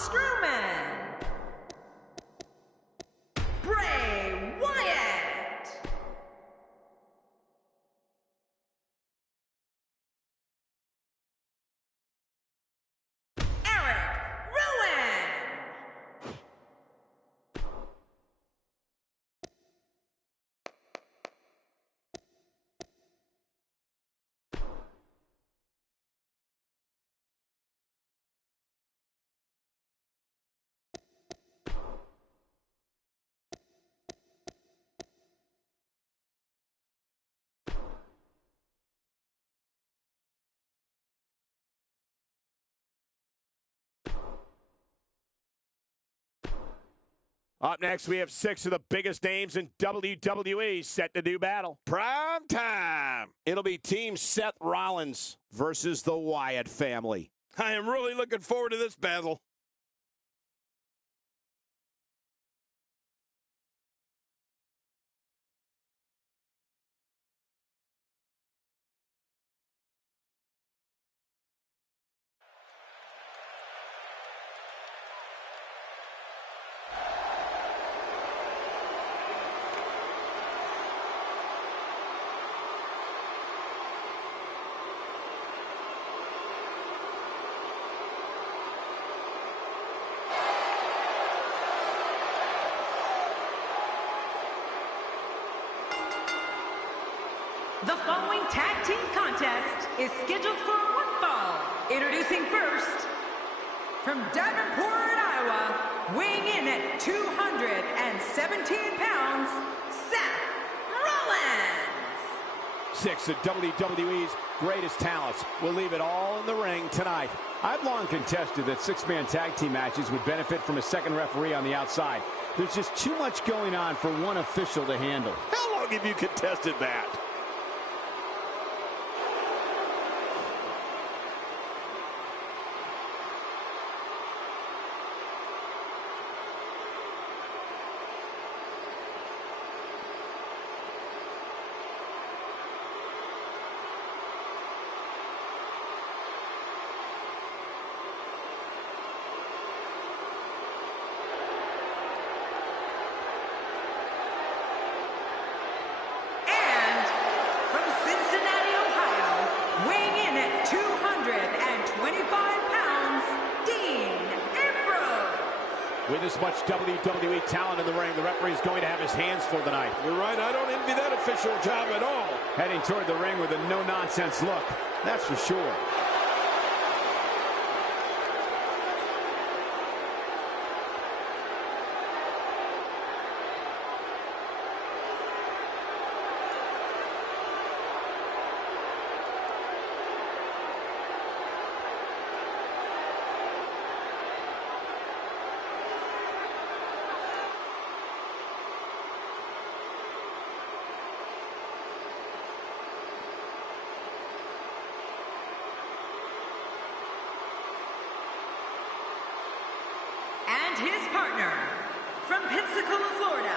Strowman, Whyatt, Up next, we have 6 of the biggest names in WWE set to do battle. Prime time. It'll be Team Seth Rollins versus the Wyatt family. I am really looking forward to this battle. The following tag team contest is scheduled for one fall. Introducing first, from Davenport, Iowa, weighing in at 217 pounds, Seth Rollins. 6 of WWE's greatest talents will leave it all in the ring tonight. I've long contested that 6-man tag team matches would benefit from a second referee on the outside. There's just too much going on for one official to handle. How long have you contested that? With this much WWE talent in the ring, the referee is going to have his hands full tonight. You're right. I don't envy that official job at all. Heading toward the ring with a no-nonsense look. That's for sure. And his partner, from Pensacola, Florida,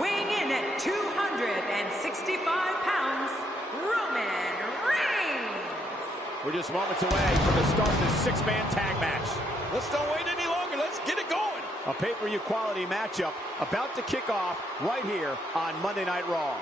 weighing in at 265 pounds, Roman Reigns. We're just moments away from the start of this 6-man tag match. Let's don't wait any longer. Let's get it going. A pay-per-view quality matchup about to kick off right here on Monday Night Raw.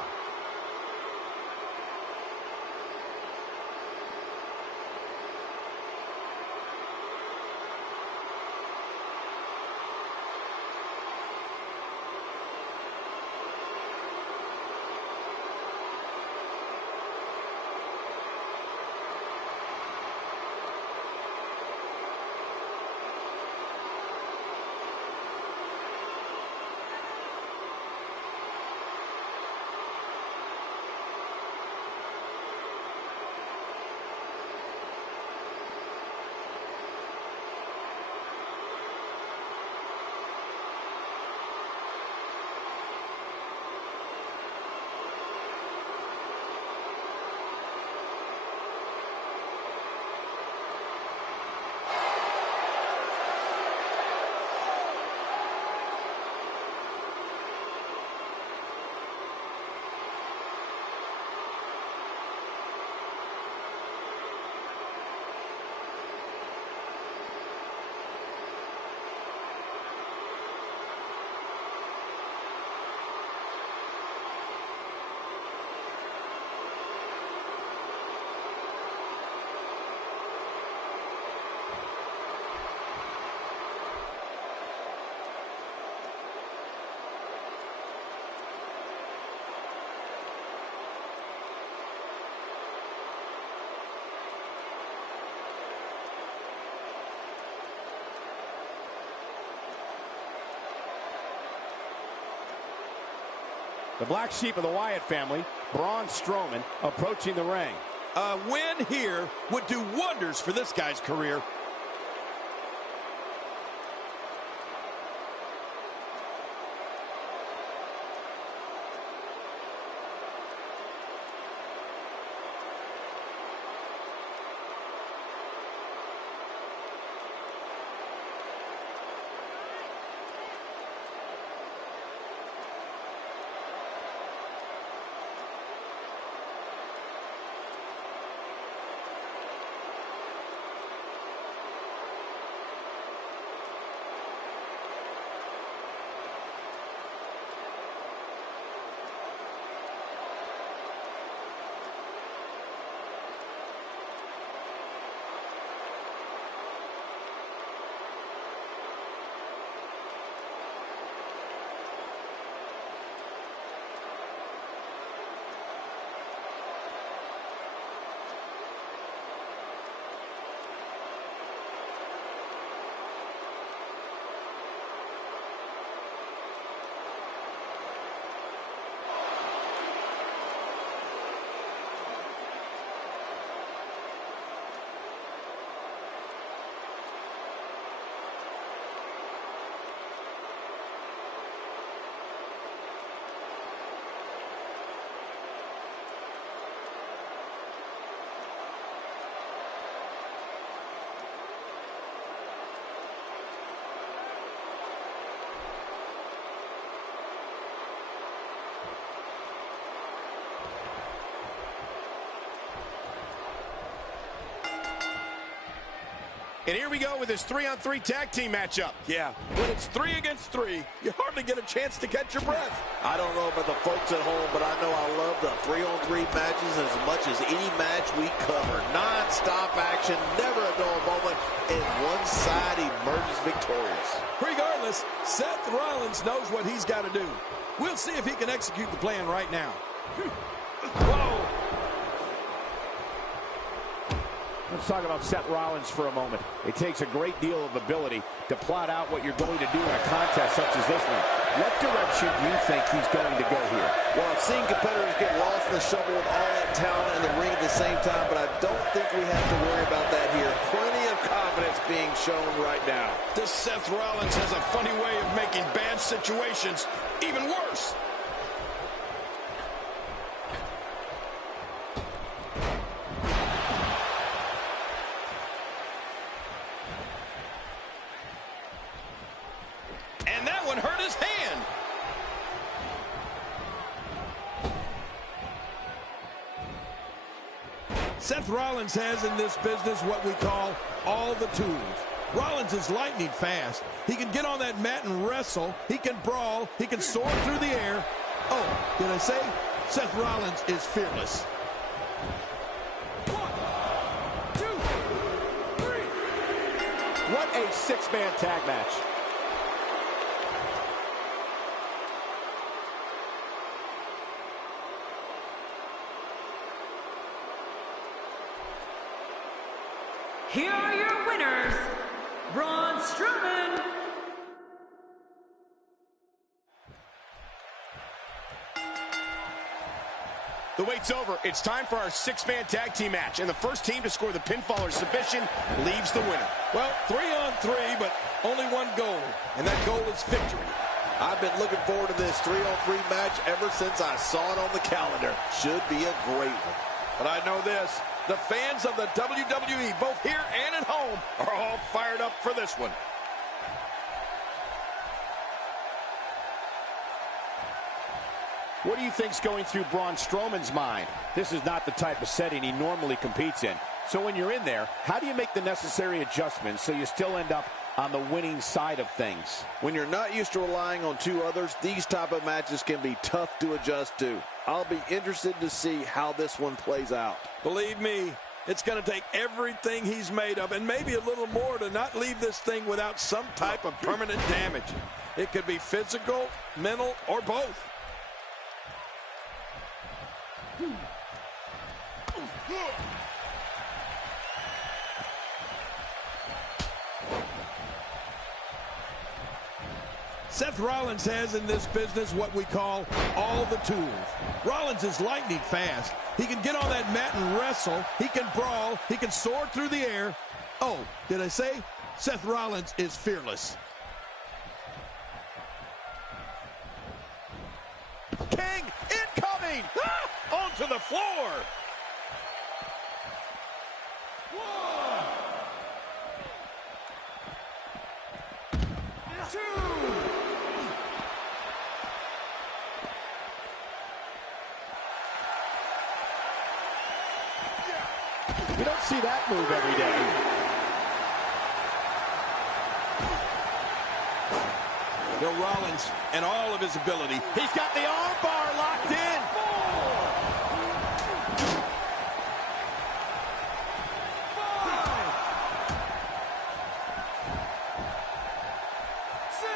The black sheep of the Wyatt family, Braun Strowman, approaching the ring. A win here would do wonders for this guy's career. And here we go with this 3-on-3 tag team matchup. Yeah, when it's 3 against 3, you hardly get a chance to catch your breath. I don't know about the folks at home, but I know I love the 3-on-3 matches as much as any match we cover. Non-stop action, never a dull moment, and one side emerges victorious. Regardless, Seth Rollins knows what he's got to do. We'll see if he can execute the plan right now. Whoa! Let's talk about Seth Rollins for a moment. It takes a great deal of ability to plot out what you're going to do in a contest such as this one. What direction do you think he's going to go here? Well, I've seen competitors get lost in the shuffle with all that talent in the ring at the same time, but I don't think we have to worry about that here. Plenty of confidence being shown right now. This Seth Rollins has a funny way of making bad situations even worse. And that one hurt his hand. Seth Rollins has in this business what we call all the tools. Rollins is lightning fast. He can get on that mat and wrestle. He can brawl. He can soar through the air. Oh, did I say? Seth Rollins is fearless. 1, 2, 3. What a six-man tag match. Here are your winners, Braun Strowman. The wait's over. It's time for our six-man tag team match. And the first team to score the pinfall or submission leaves the winner. Well, 3-on-3, but only one goal, and that goal is victory. I've been looking forward to this 3-on-3 match ever since I saw it on the calendar. Should be a great one. But I know this, the fans of the WWE, both here and at home, are all fired up for this one. What do you think's going through Braun Strowman's mind? This is not the type of setting he normally competes in. So when you're in there, how do you make the necessary adjustments so you still end up on the winning side of things? When you're not used to relying on two others, these type of matches can be tough to adjust to. I'll be interested to see how this one plays out. Believe me, it's going to take everything he's made of and maybe a little more to not leave this thing without some type of permanent damage. It could be physical, mental, or both. Seth Rollins has in this business what we call all the tools. Rollins is lightning fast. He can get on that mat and wrestle. He can brawl. He can soar through the air. Oh, did I say? Seth Rollins is fearless. King incoming! Ah! Onto the floor! You don't see that move every day. Bill Rollins and all of his ability. He's got the arm bar locked in. 5, 6.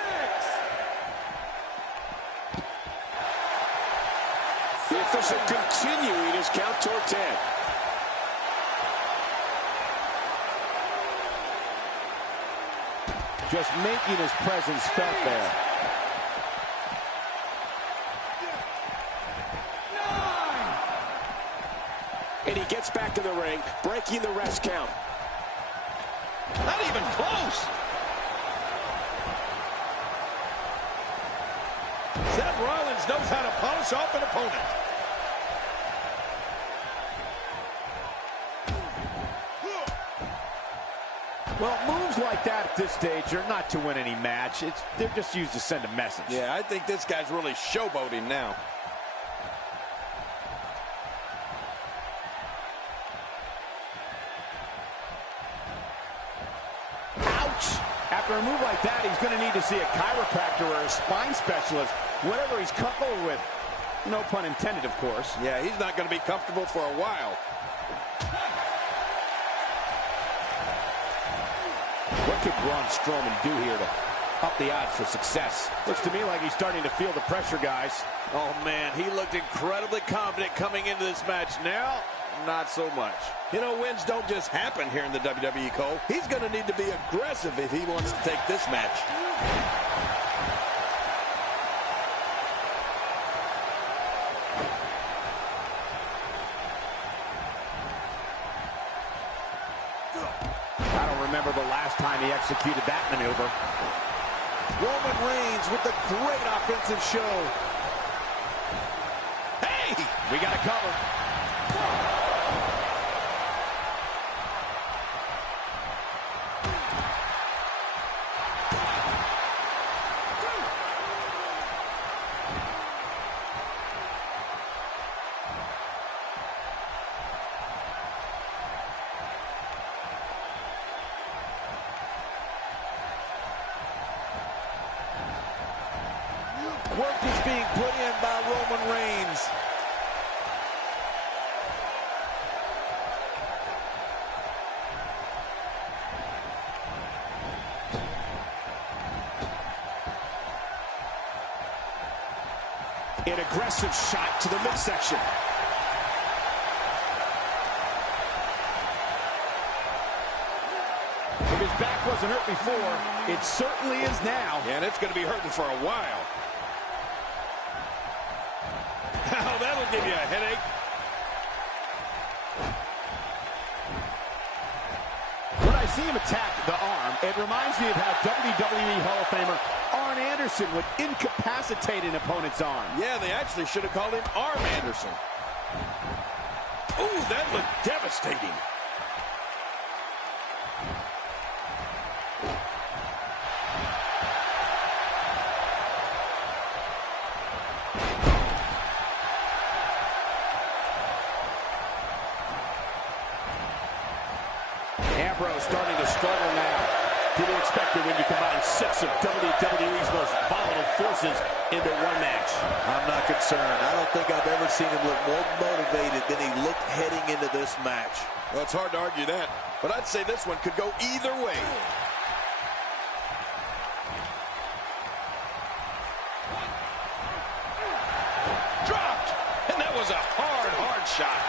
The official continuing his count toward 10. Just making his presence felt there. 9. And he gets back in the ring, breaking the rest count. Not even close. Seth Rollins knows how to polish off an opponent. Well, moves like that at this stage are not to win any match. They're just used to send a message. Yeah, I think this guy's really showboating now. Ouch! After a move like that, he's going to need to see a chiropractor or a spine specialist, whatever he's comfortable with. No pun intended, of course. Yeah, he's not going to be comfortable for a while. What could Braun Strowman do here to up the odds for success? Looks to me like he's starting to feel the pressure, guys. Oh, man, he looked incredibly confident coming into this match. Now, not so much. You know, wins don't just happen here in the WWE, Cole. He's going to need to be aggressive if he wants to take this match. I don't remember the last time he executed that maneuver. Roman Reigns with the great offensive show. Hey! We got a cover. Work is being put in by Roman Reigns. An aggressive shot to the midsection. If his back wasn't hurt before, it certainly is now. Yeah, and it's going to be hurting for a while. Oh, that'll give you a headache. When I see him attack the arm, it reminds me of how WWE Hall of Famer Arn Anderson would incapacitate an opponent's arm. Yeah, they actually should have called him Arm Anderson. Ooh, that looked devastating. Ambrose starting to struggle now. To be expected when you combine 6 of WWE's most volatile forces into one match. I'm not concerned. I don't think I've ever seen him look more motivated than he looked heading into this match. Well, it's hard to argue that, but I'd say this one could go either way. Dropped! And that was a hard shot.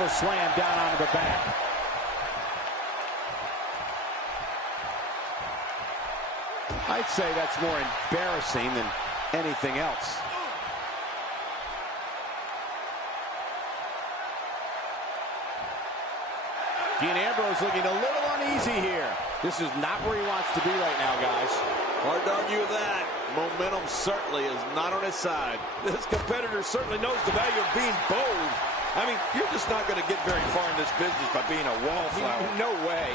Powerful slam down onto the back. I'd say that's more embarrassing than anything else. Dean Ambrose looking a little uneasy here. This is not where he wants to be right now, guys. Hard to argue with that. Momentum certainly is not on his side. This competitor certainly knows the value of being bold. I mean, you're just not going to get very far in this business by being a wallflower. No way.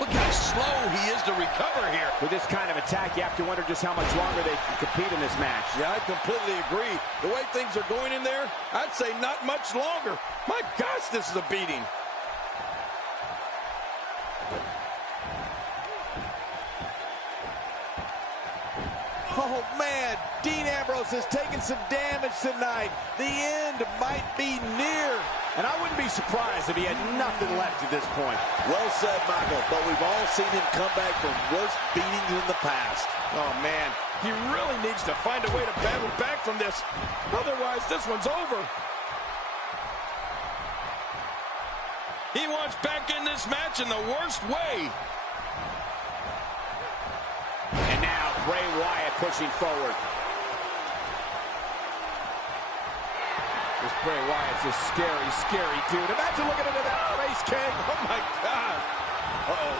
Look how slow he is to recover here. With this kind of attack, you have to wonder just how much longer they can compete in this match. Yeah, I completely agree. The way things are going in there, I'd say not much longer. My gosh, this is a beating. Oh, man, Dean Ambrose has taken some damage tonight. The end might be near. And I wouldn't be surprised if he had nothing left at this point. Well said, Michael, but we've all seen him come back from worse beatings in the past. Oh, man, he really needs to find a way to battle back from this. Otherwise, this one's over. He wants back in this match in the worst way. And now Bray Wyatt pushing forward. This Bray Wyatt's a scary, scary dude. Imagine looking into that face, King. Oh, my God. Uh-oh.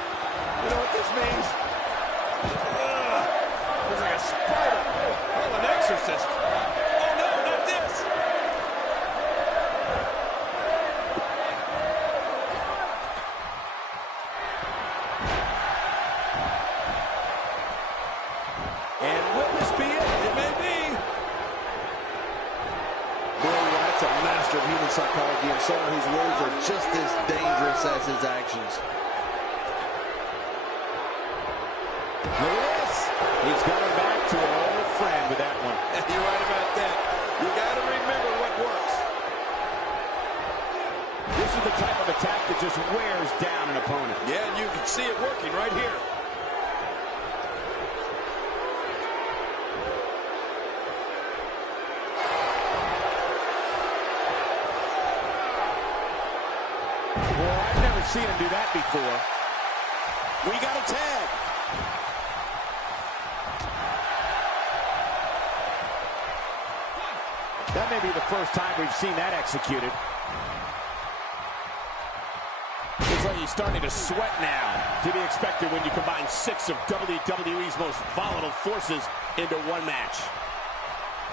You know what this means? Looks like a spider. Oh, an exorcist. Oh, no, not this. And will this be it? It may be. That's a master of human psychology and someone whose words are just as dangerous as his actions. Look at this. He's going back to an old friend with that one. You're right about that. You got to remember what works. This is the type of attack that just wears down an opponent. Yeah, and you can see it working right here. Well, I've never seen him do that before. We got a tag. That may be the first time we've seen that executed. Looks like he's starting to sweat now. To be expected when you combine 6 of WWE's most volatile forces into one match.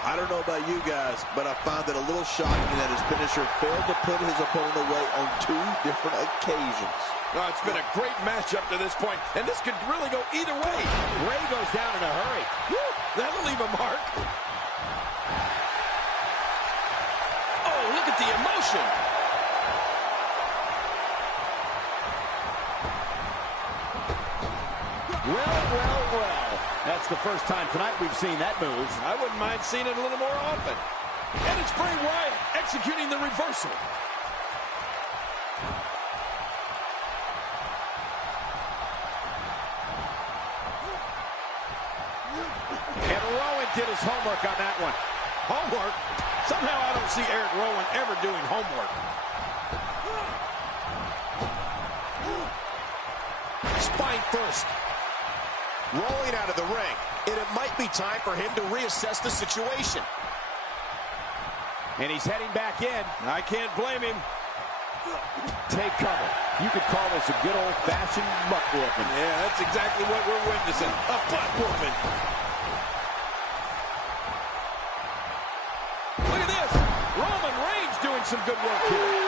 I don't know about you guys, but I find it a little shocking that his finisher failed to put his opponent away on 2 different occasions. Oh, it's been a great match up to this point, and this could really go either way. Ray goes down in a hurry. Woo, that'll leave a mark. Oh, look at the emotion. Well. That's the first time tonight we've seen that move. I wouldn't mind seeing it a little more often. And it's Bray Wyatt executing the reversal. And Rowan did his homework on that one. Homework? Somehow I don't see Eric Rowan ever doing homework. Spine first. Rolling out of the ring. And it might be time for him to reassess the situation. And he's heading back in. I can't blame him. Take cover. You could call this a good old-fashioned butt whooping. Yeah, that's exactly what we're witnessing. A butt whooping. Look at this. Roman Reigns doing some good work here.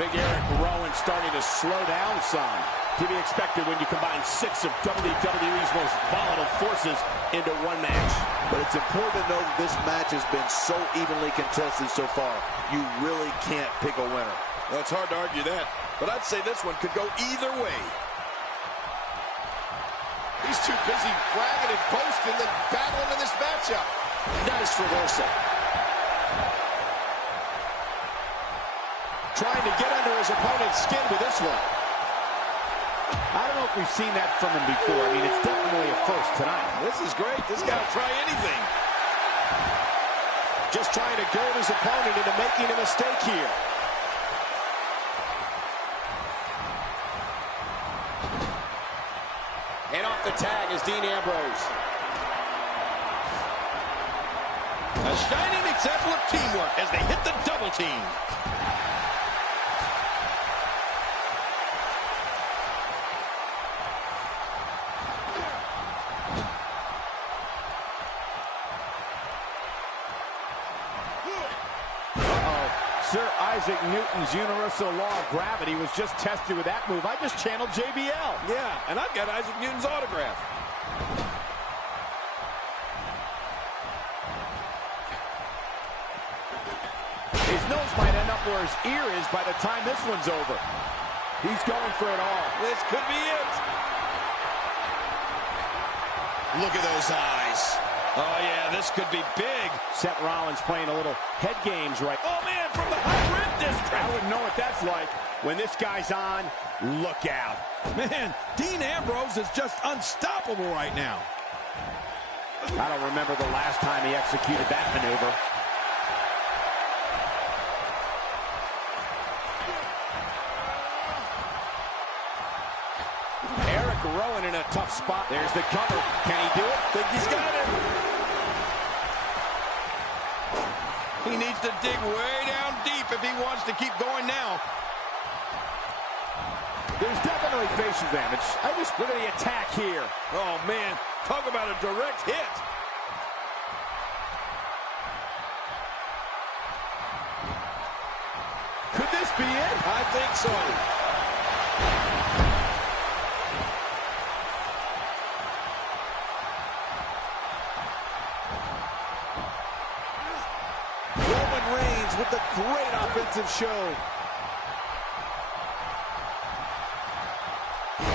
Big Eric Rowan starting to slow down some. To be expected when you combine 6 of WWE's most volatile forces into one match. But it's important to know that this match has been so evenly contested so far. You really can't pick a winner. Well, it's hard to argue that, but I'd say this one could go either way. He's too busy bragging and boasting than battling in this matchup. Nice reversal. Trying to get under his opponent's skin with this one. I don't know if we've seen that from him before. I mean, it's definitely a first tonight. This is great. This guy will try anything. Just trying to goad his opponent into making a mistake here. And off the tag is Dean Ambrose. A shining example of teamwork as they hit the double team. Sir Isaac Newton's universal law of gravity was just tested with that move. I just channeled JBL. Yeah, and I've got Isaac Newton's autograph. His nose might end up where his ear is by the time this one's over. He's going for it all. This could be it. Look at those eyes. Oh, yeah, this could be big. Seth Rollins playing a little head games right. Oh, man, from the high rib district. I wouldn't know what that's like. When this guy's on, look out. Man, Dean Ambrose is just unstoppable right now. I don't remember the last time he executed that maneuver. Eric Rowan in a tough spot. There's the cover. Can he do it? Think he's got it. He needs to dig way down deep if he wants to keep going now. There's definitely facial damage. I just look at the attack here. Oh, man, talk about a direct hit. Could this be it? I think so. Roman Reigns with the great offensive show.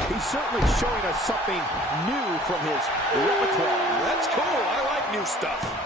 He's certainly showing us something new from his repertoire. That's cool. I like new stuff.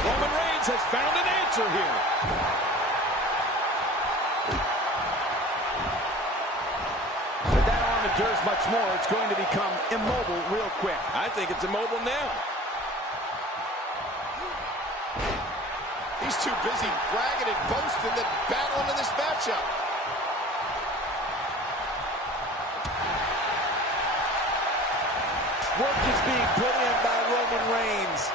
Roman Reigns has found an answer here. If that arm endures much more, it's going to become immobile real quick. I think it's immobile now. He's too busy bragging and boasting than battling in this matchup. Work is being put in by Roman Reigns.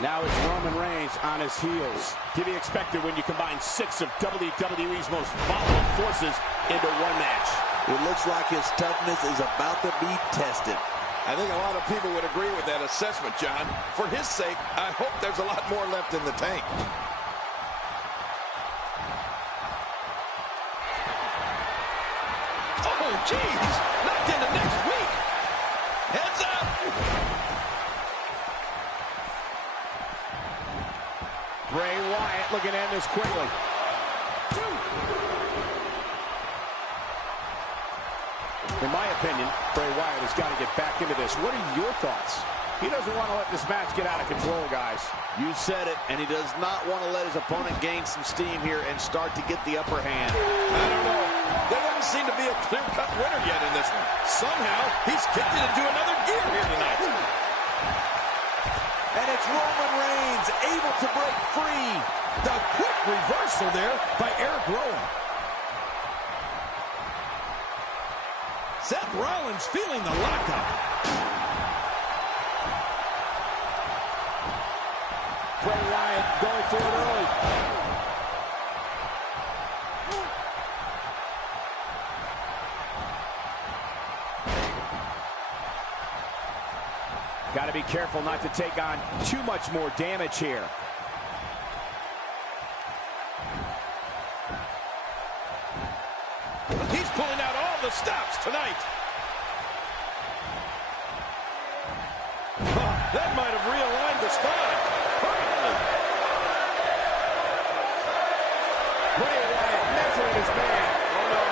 Now it's Roman Reigns on his heels. To be expected when you combine 6 of WWE's most volatile forces into one match. It looks like his toughness is about to be tested. I think a lot of people would agree with that assessment, John. For his sake, I hope there's a lot more left in the tank. Oh, geez! Knocked into next week! Heads up! Bray Wyatt looking to end this quickly. In my opinion, Bray Wyatt has got to get back into this. What are your thoughts? He doesn't want to let this match get out of control, guys. You said it, and he does not want to let his opponent gain some steam here and start to get the upper hand. I don't know. There doesn't seem to be a clear-cut winner yet in this one. Somehow, he's kicked it into another gear here tonight. And it's Roman Reigns able to break free. The quick reversal there by Eric Rowan. Seth Rollins feeling the lockup. Bray Wyatt going for it early. Got to be careful not to take on too much more damage here. He's pulling out all the stops tonight. That might have realigned the spine perfectly. Bray Wyatt measuring his man. Oh no.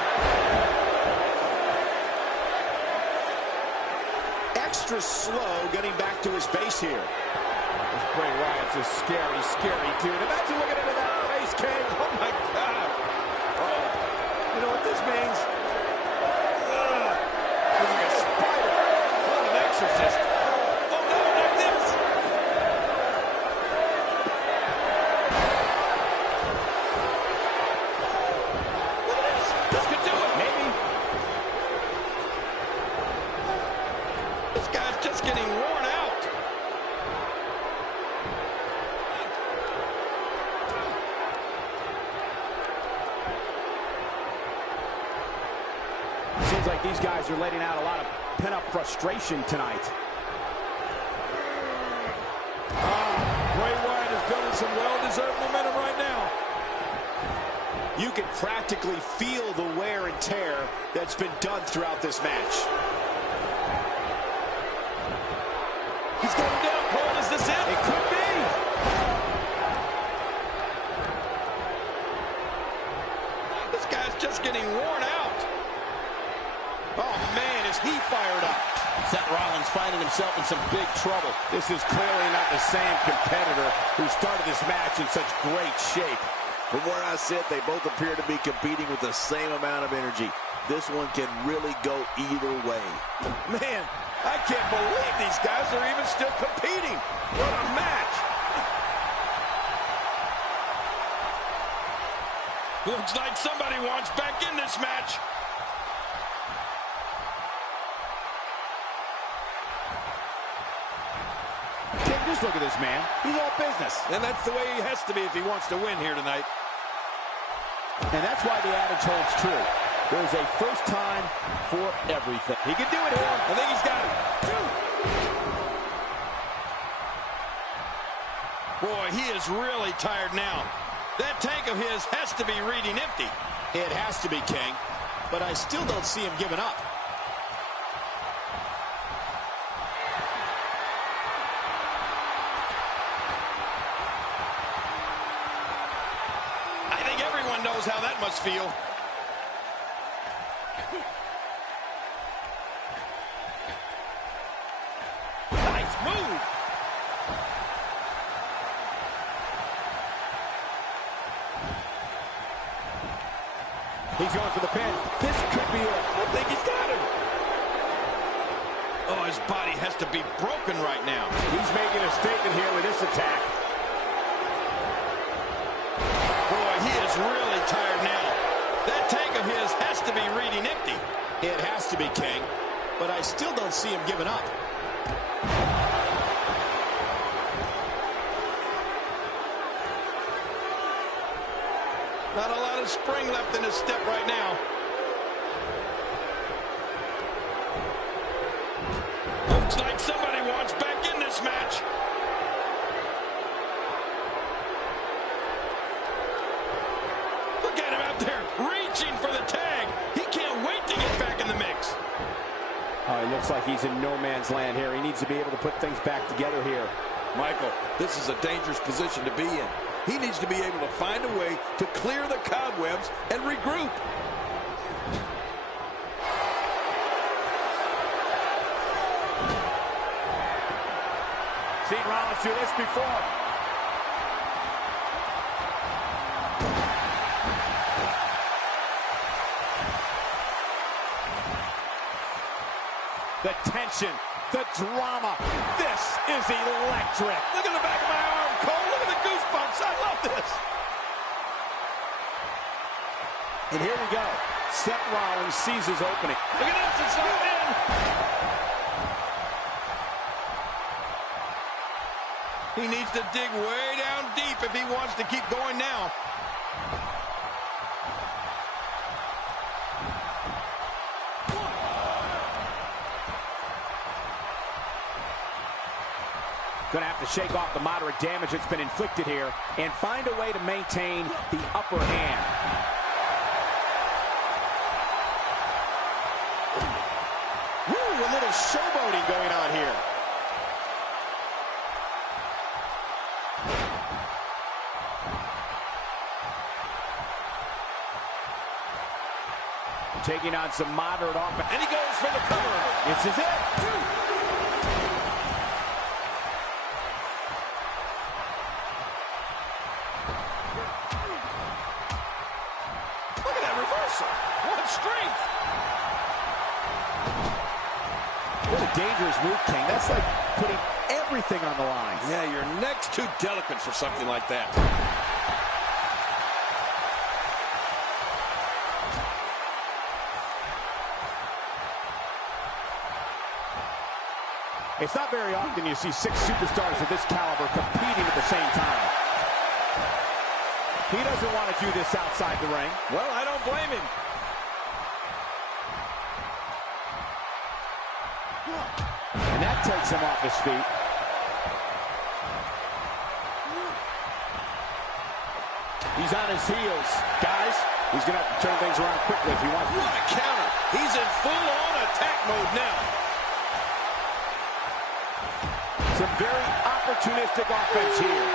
Extra slow getting back to his base here. This Bray Wyatt's a scary, scary dude. Imagine looking into that face, King. Oh my God. You know what this means? Looks like a spider. What an exorcist. Oh no, not this. Look at this. This could do it. Maybe. This guy's just getting worn out. Seems like these guys are letting out a lot of pent-up frustration tonight. Bray Wyatt is building some well-deserved momentum right now. You can practically feel the wear and tear that's been done throughout this match. He's got him down, Cole. Is this it? It could be. This guy's just getting worn out. Oh, man, is he fired up. Seth Rollins finding himself in some big trouble. This is clearly not the same competitor who started this match in such great shape. From where I sit, they both appear to be competing with the same amount of energy. This one can really go either way. Man, I can't believe these guys are even still competing. What a match. Looks like somebody wants back in this match. Just look at this man. He's all business. And that's the way he has to be if he wants to win here tonight. And that's why the adage holds true. There's a first time for everything. He can do it here. I think he's got it. Boy, he is really tired now. That tank of his has to be reading empty. It has to be, King, but I still don't see him giving up. I think everyone knows how that must feel. Nice move. He's going for the pin. This could be it. I think he's got him. Oh, his body has to be broken right now. He's making a statement here with this attack. Boy, he is really tired now. That tank of his has to be reading empty. It has to be, King, but I still don't see him giving up. Not a lot of spring left in his step right now. Looks like somebody wants back in this match. Look at him out there reaching for the tag. He can't wait to get back in the mix. He looks like he's in no man's land here. He needs to be able to put things back together here. Michael, this is a dangerous position to be in. He needs to be able to find a way to clear the cobwebs and regroup. Seen Rollins do this before. The tension, the drama. This is electric. Look at the back of my arm, Cole. Look at the goosebumps. I love this. And here we go. Seth Rollins sees his opening. Look at this, it's not in. He needs to dig way down deep if he wants to keep going now. Going to have to shake off the moderate damage that's been inflicted here and find a way to maintain the upper hand. Woo, a little showboating going on here. Taking on some moderate offense. And he goes for the cover. This is it. Look at that reversal. What strength. What a dangerous move, King. That's like putting everything on the line. Yeah, your neck's too delicate for something like that. It's not very often you see 6 superstars of this caliber competing at the same time. He doesn't want to do this outside the ring. Well, I don't blame him. And that takes him off his feet. He's on his heels. Guys, he's going to have to turn things around quickly if he wants. What a counter. He's in full-on attack mode now. Some very opportunistic offense here.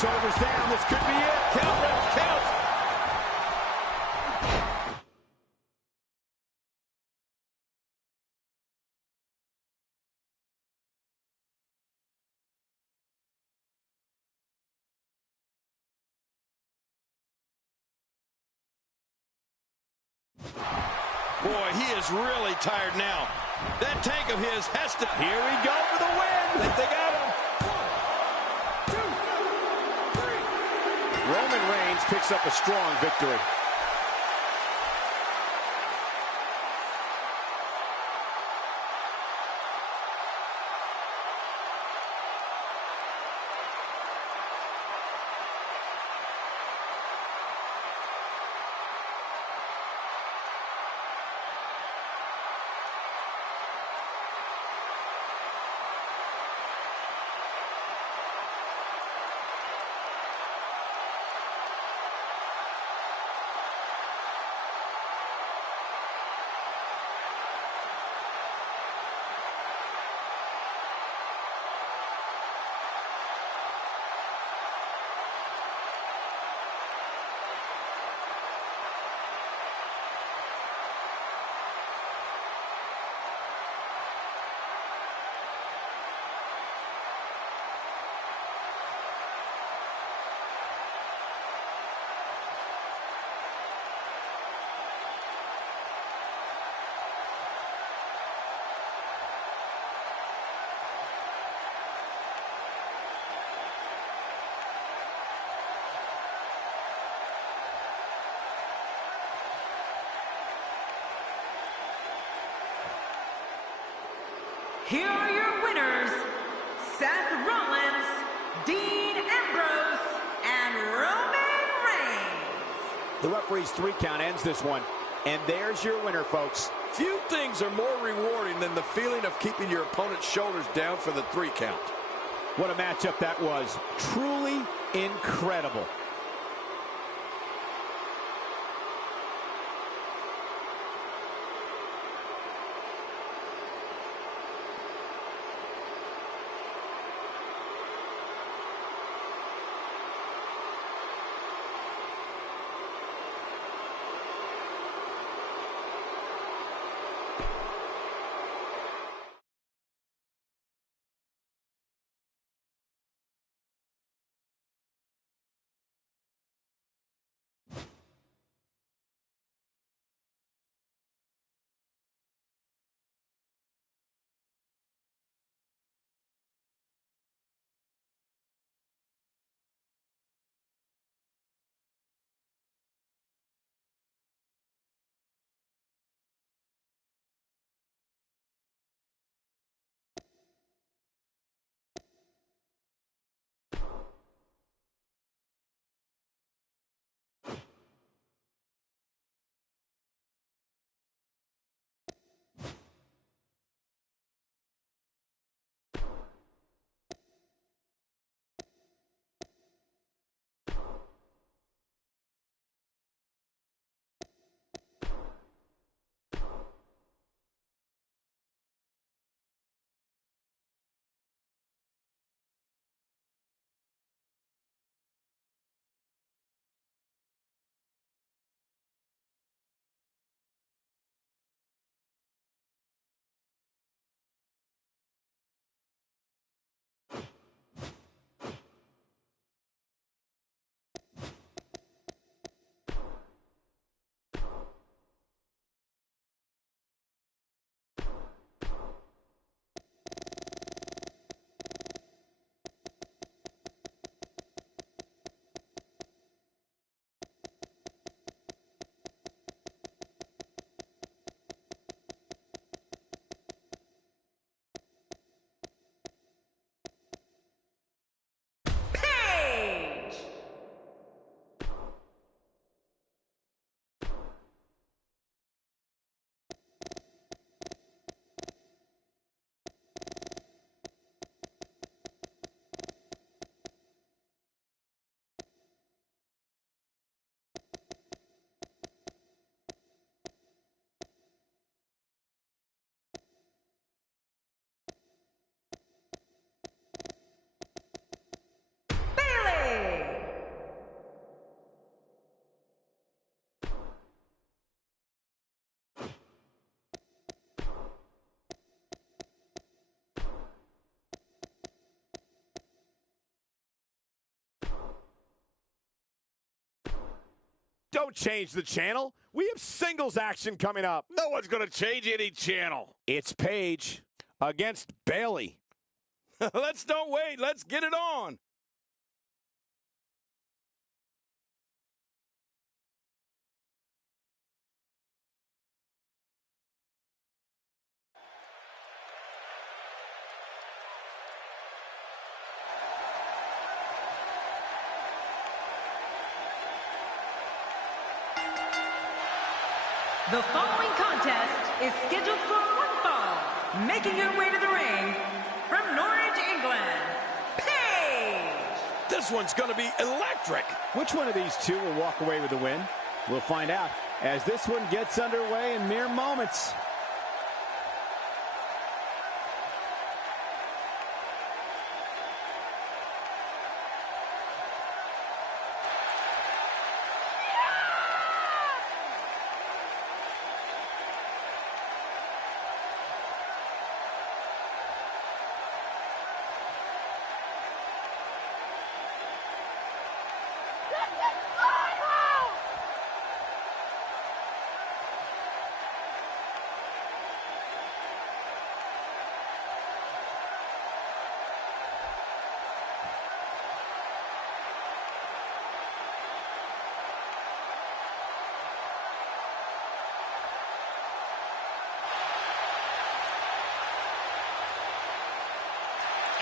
Shoulders down, this could be it. Count, Rex, count. Boy, he is really tired now. That tank of his has to... Here we go for the win. They got him. 1, 2, 3. Roman Reigns picks up a strong victory. Here are your winners, Seth Rollins, Dean Ambrose, and Roman Reigns. The referee's 3 count ends this one. And there's your winner, folks. Few things are more rewarding than the feeling of keeping your opponent's shoulders down for the 3 count. What a matchup that was. Truly incredible. Don't change the channel. We have singles action coming up. No one's going to change any channel. It's Paige against Bayley. Let's don't wait. Let's get it on. The following contest is scheduled for one fall. Making her way to the ring from Norwich, England, Paige. This one's going to be electric. Which one of these two will walk away with the win? We'll find out as this one gets underway in mere moments.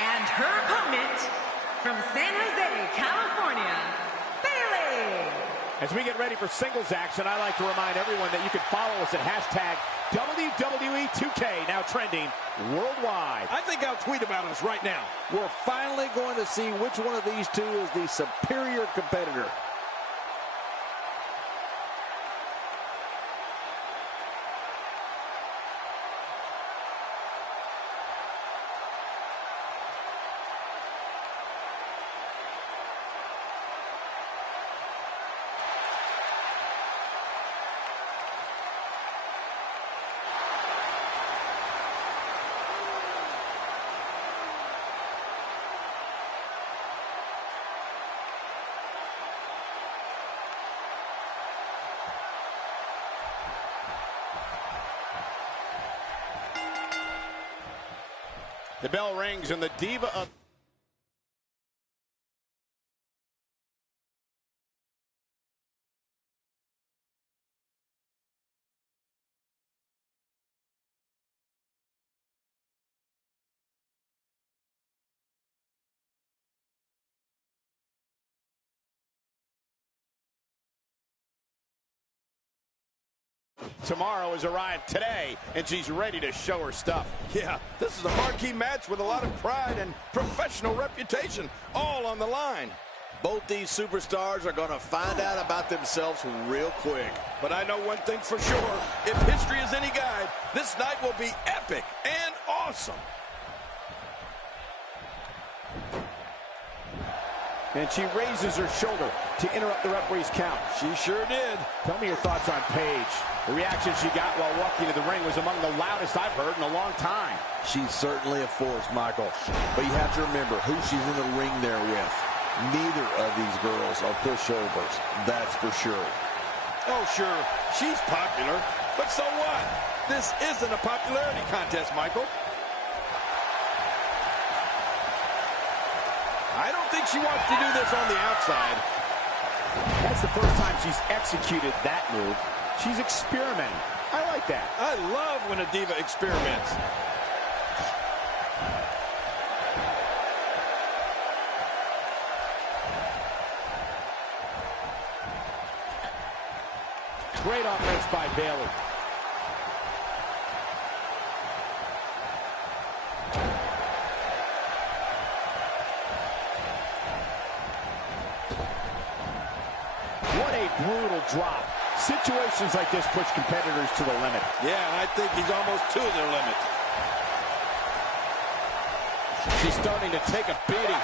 And her opponent from San Jose, California, Bayley. As we get ready for singles action, I like to remind everyone that you can follow us at hashtag wwe 2K, now trending worldwide. I think I'll tweet about us right now. We're finally going to see which one of these two is the superior competitor. The bell rings and the diva of... tomorrow is arrived today, and she's ready to show her stuff. Yeah, this is a marquee match with a lot of pride and professional reputation, all on the line. Both these superstars are going to find out about themselves real quick. But I know one thing for sure. If history is any guide, this night will be epic and awesome. And she raises her shoulder to interrupt the referee's count. She sure did. Tell me your thoughts on Paige. The reaction she got while walking to the ring was among the loudest I've heard in a long time. She's certainly a force, Michael. But you have to remember who she's in the ring there with. Neither of these girls are pushovers, that's for sure. Oh, sure, she's popular. But so what? This isn't a popularity contest, Michael. I don't think she wants to do this on the outside. That's the first time she's executed that move. She's experimenting. I like that. I love when a diva experiments. Great offense by Bayley. What a brutal drop. Situations like this push competitors to the limit. Yeah, and I think he's almost to their limit. She's starting to take a beating.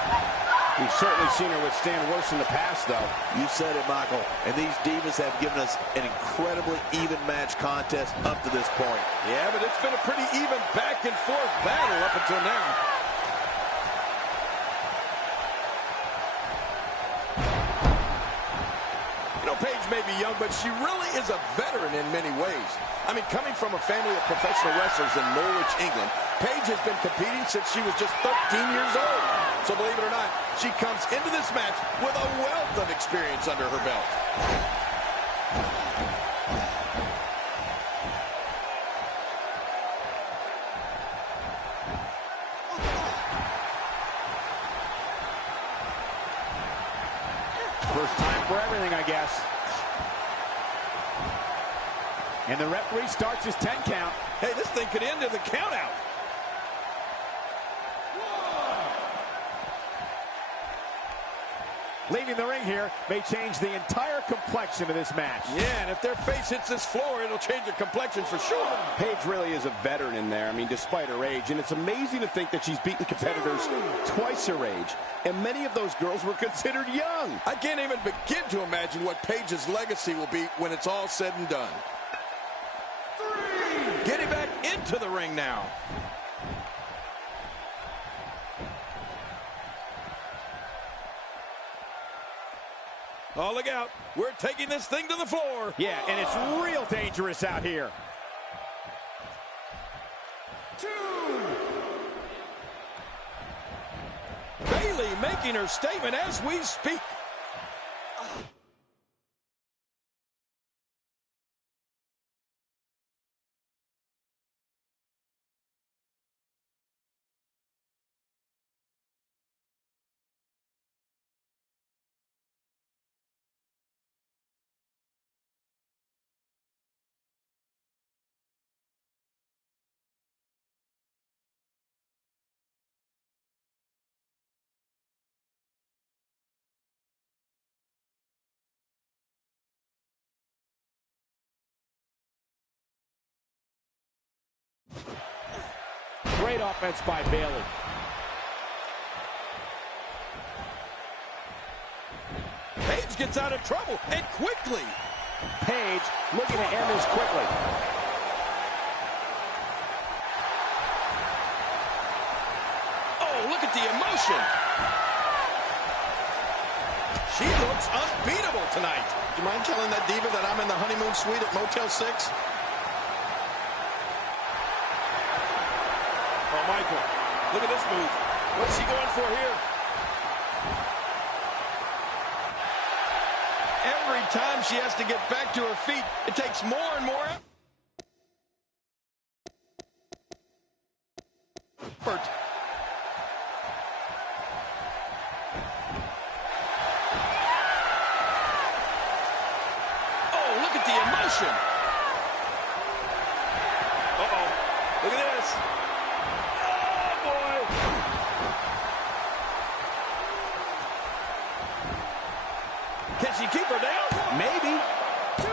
We've certainly seen her withstand worse in the past, though. You said it, Michael. And these divas have given us an incredibly even match contest up to this point. Yeah, but it's been a pretty even back and forth battle up until now. You know, Paige may may be young, but she really is a veteran in many ways. I mean, coming from a family of professional wrestlers in Norwich, England, Paige has been competing since she was just 13 years old. So believe it or not, she comes into this match with a wealth of experience under her belt. First time for everything, I guess. And the referee starts his 10 count. Hey, this thing could end in the count out. Leaving the ring here may change the entire complexion of this match. Yeah, and if their face hits this floor, it'll change the complexion for sure. Paige really is a veteran in there, I mean, despite her age. And it's amazing to think that she's beaten competitors twice her age. And many of those girls were considered young. I can't even begin to imagine what Paige's legacy will be when it's all said and done. Getting back into the ring now. Oh, look out. We're taking this thing to the floor. Yeah, and it's real dangerous out here. 2. Bayley making her statement as we speak. Great offense by Bayley. Paige gets out of trouble, and quickly. Paige looking to end this quickly. Oh, look at the emotion. She looks unbeatable tonight. Do you mind telling that diva that I'm in the honeymoon suite at Motel 6? Oh, Michael, look at this move. What's she going for here? Every time she has to get back to her feet, it takes more and more effort. Oh, look at the emotion. Uh-oh. Look at this. Can she keep her down? Maybe. 2.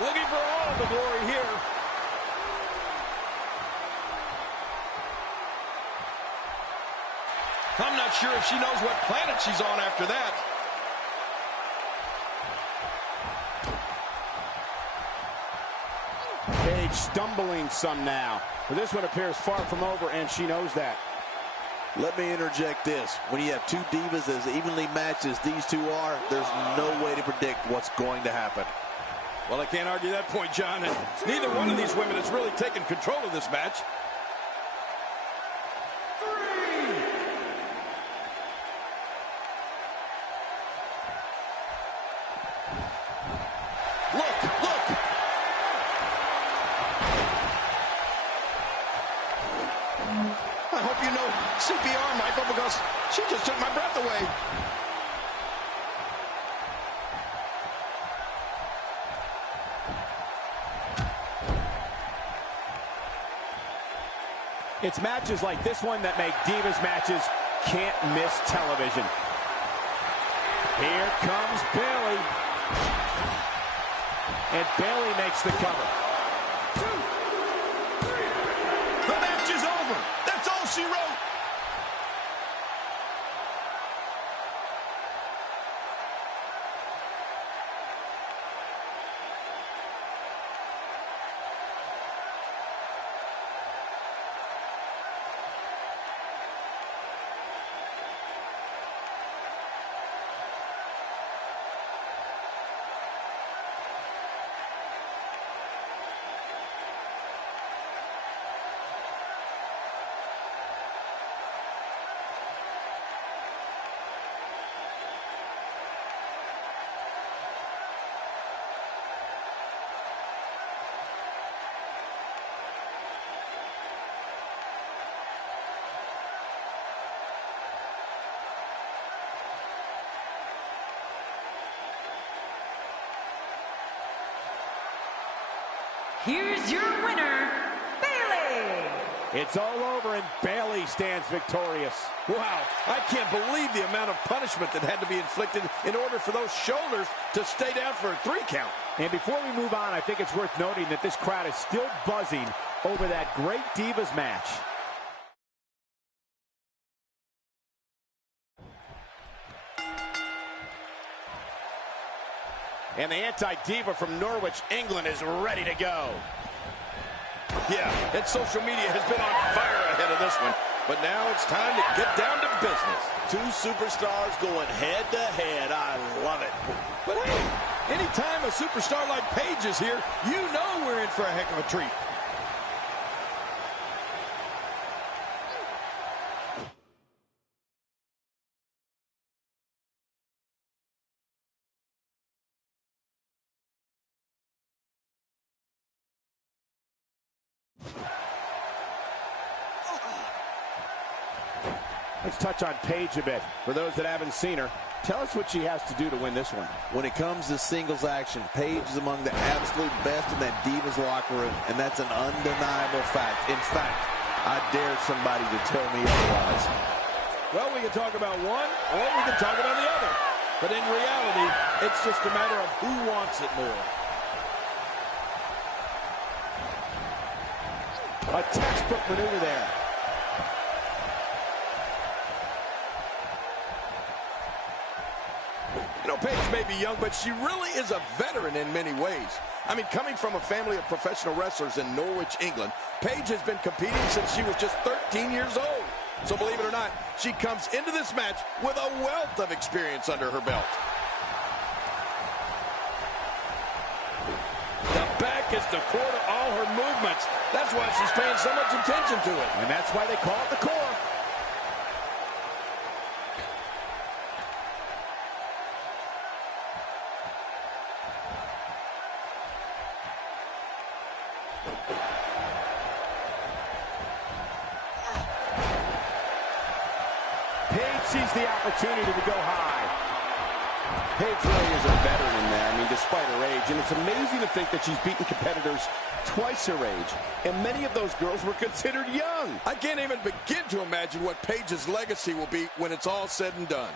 Looking for all the glory here. I'm not sure if she knows what planet she's on after that. Paige stumbling some now. But this one appears far from over, and she knows that. Let me interject this. When you have two divas as evenly matched as these two are, there's no way to predict what's going to happen. Well, I can't argue that point, John. And neither one of these women has really taken control of this match. 3. Look. I hope you know CPR, Michael, because she just took my breath away. It's matches like this one that make Divas matches can't miss television. Here comes Bayley. And Bayley makes the cover. 2, 3. The match is over. That's all she wrote. Here's your winner, Bayley. It's all over, and Bayley stands victorious. Wow, I can't believe the amount of punishment that had to be inflicted in order for those shoulders to stay down for a 3 count. And before we move on, I think it's worth noting that this crowd is still buzzing over that great Divas match. And the anti-diva from Norwich, England is ready to go. Yeah, and social media has been on fire ahead of this one. But now it's time to get down to business. 2 superstars going head-to-head. I love it. But hey, anytime a superstar like Paige is here, you know we're in for a heck of a treat. Let's touch on Paige a bit. For those that haven't seen her, tell us what she has to do to win this one. When it comes to singles action, Paige is among the absolute best in that Divas locker room, and that's an undeniable fact. In fact, I dare somebody to tell me otherwise. Well, we can talk about one, or we can talk about the other. But in reality, it's just a matter of who wants it more. A textbook maneuver there. You know, Paige may be young, but she really is a veteran in many ways. I mean, coming from a family of professional wrestlers in Norwich, England, Paige has been competing since she was just 13 years old. So believe it or not, she comes into this match with a wealth of experience under her belt. The back is the core to all her movements. That's why she's paying so much attention to it. And that's why they call it the core. Paige sees the opportunity to go high. Paige really is a veteran in there, I mean, despite her age. And it's amazing to think that she's beaten competitors twice her age. And many of those girls were considered young. I can't even begin to imagine what Paige's legacy will be when it's all said and done.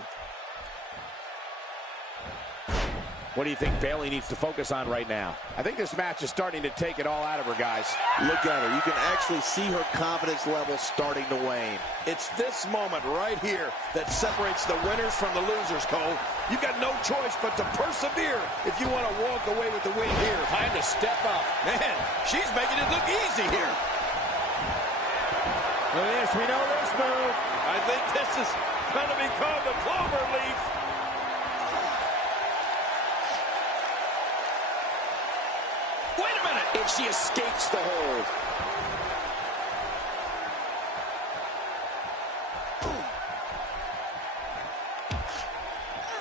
What do you think Bayley needs to focus on right now? I think this match is starting to take it all out of her, guys. Look at her. You can actually see her confidence level starting to wane. It's this moment right here that separates the winners from the losers, Cole. You've got no choice but to persevere if you want to walk away with the win here. Time to step up. Man, she's making it look easy here. Look at this. We know this move. I think this is going to be called the clover leaf. Wait a minute. And she escapes the hold.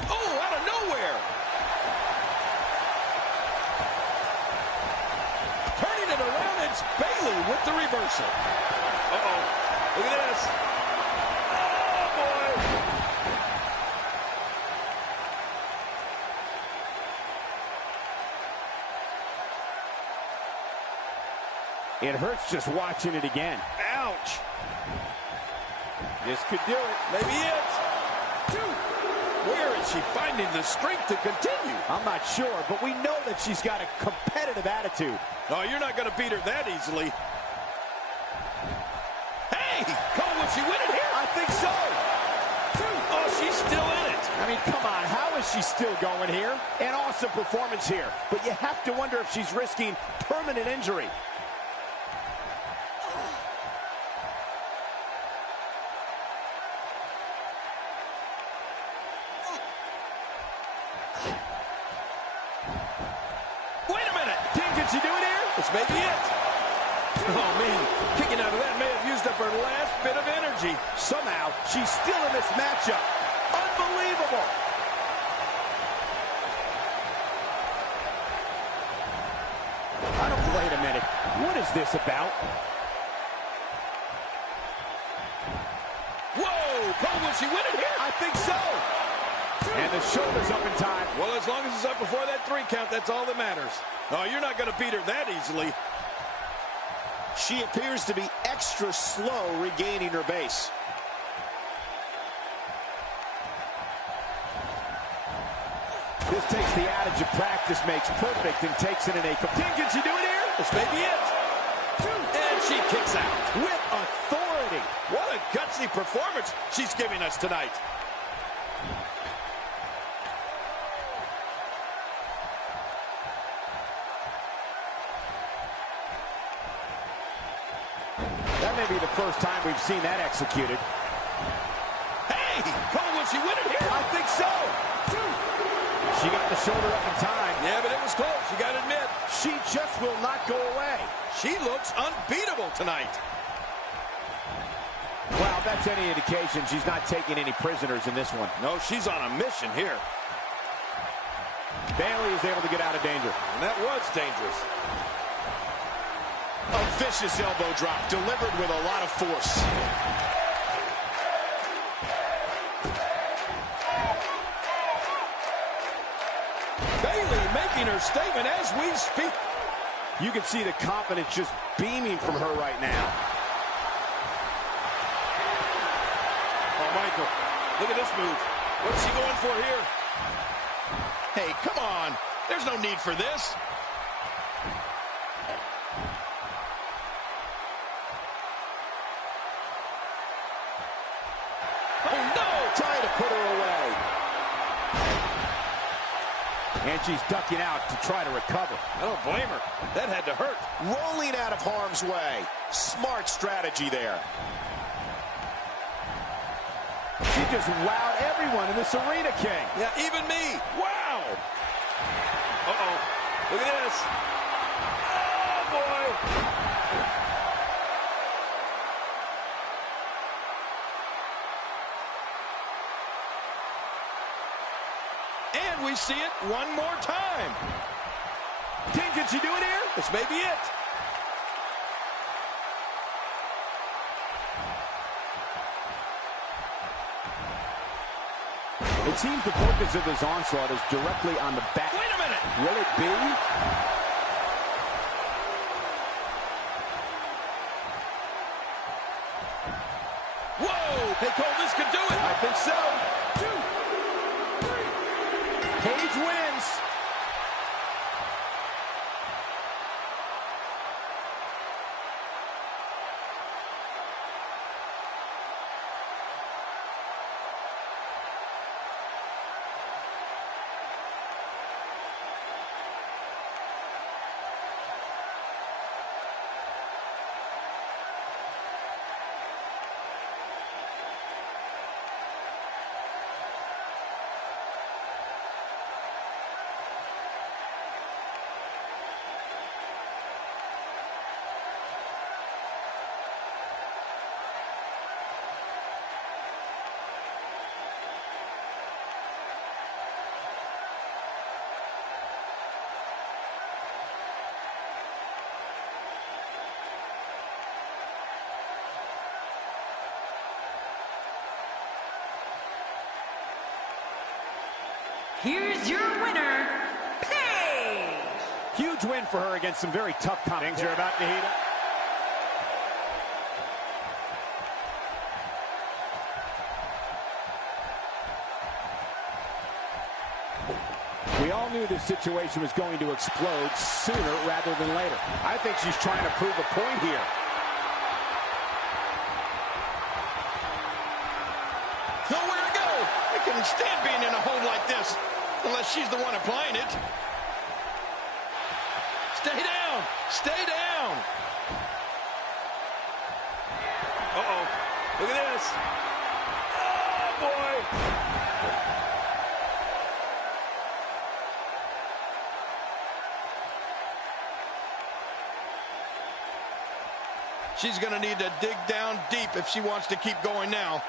Oh, out of nowhere. Turning it around, it's Bayley with the reversal. Uh-oh. Look at this. Oh, boy. It hurts just watching it again. Ouch. This could do it. Maybe it. Where is she finding the strength to continue? I'm not sure, but we know that she's got a competitive attitude. Oh, you're not going to beat her that easily. Hey, Cole, will she win it here? I think so. Oh, she's still in it. I mean, come on. How is she still going here? An awesome performance here. But you have to wonder if she's risking permanent injury. Wait a minute. Can she do it here? This may be it. Oh, man. Kicking out of that may have used up her last bit of energy. Somehow, she's still in this matchup. Unbelievable. Wait a minute. What is this about? Whoa! Cole, will she win it here? I think so. And the shoulder's up in time. Well, as long as it's up before that 3 count, that's all that matters. Oh, you're not going to beat her that easily. She appears to be extra slow regaining her base. This takes the adage of practice makes perfect and takes it in a... Can she do it here? This may be it. And she kicks out. With authority. What a gutsy performance she's giving us tonight. That may be the first time we've seen that executed. Hey! Cole, will she win it here? I think so. She got the shoulder up in time. Yeah, but it was close. You got to admit. She just will not go away. She looks unbeatable tonight. Well, if that's any indication, she's not taking any prisoners in this one. No, she's on a mission here. Bayley is able to get out of danger. And that was dangerous. A vicious elbow drop delivered with a lot of force. Bayley making her statement as we speak. You can see the confidence just beaming from her right now. Oh, Michael, look at this move. What's she going for here? Hey, come on. There's no need for this. Oh, no! Trying to put her away. And she's ducking out to try to recover. I don't blame her. That had to hurt. Rolling out of harm's way. Smart strategy there. She just wowed everyone in this arena, King. Yeah, even me. Wow. Uh-oh. Look at this. Oh, boy. And we see it one more time. King, can she do it here? This may be it. It seems the focus of this onslaught is directly on the back. Wait a minute. Will it be? Whoa. Hey, Cole, this could do it. I think so. 2, 3. Paige wins. Here's your winner, Paige! Huge win for her against some very tough competition. Things are about to heat up. We all knew this situation was going to explode sooner rather than later. I think she's trying to prove a point here. Nowhere to go. I couldn't stand being in a hold like this. Unless she's the one applying it. Stay down. Stay down. Uh-oh. Look at this. Oh, boy. She's going to need to dig down deep if she wants to keep going now.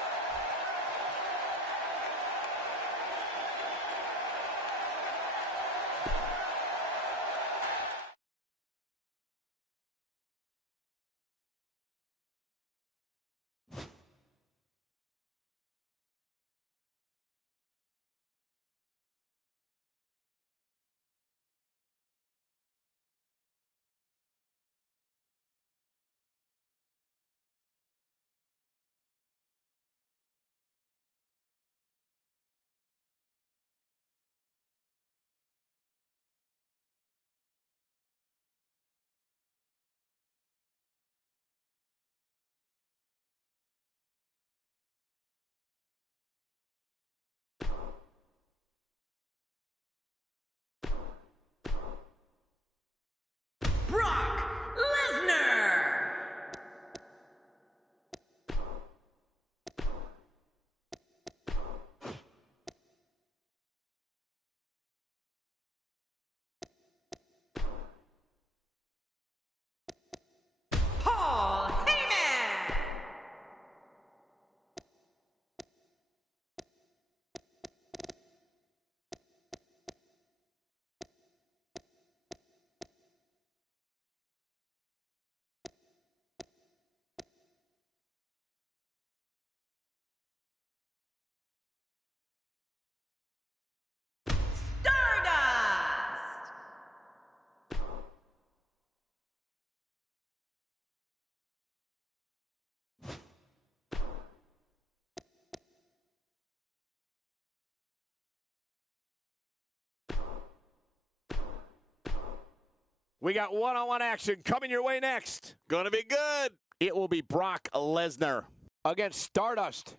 We got one-on-one action coming your way next. Gonna be good. It will be Brock Lesnar against Stardust.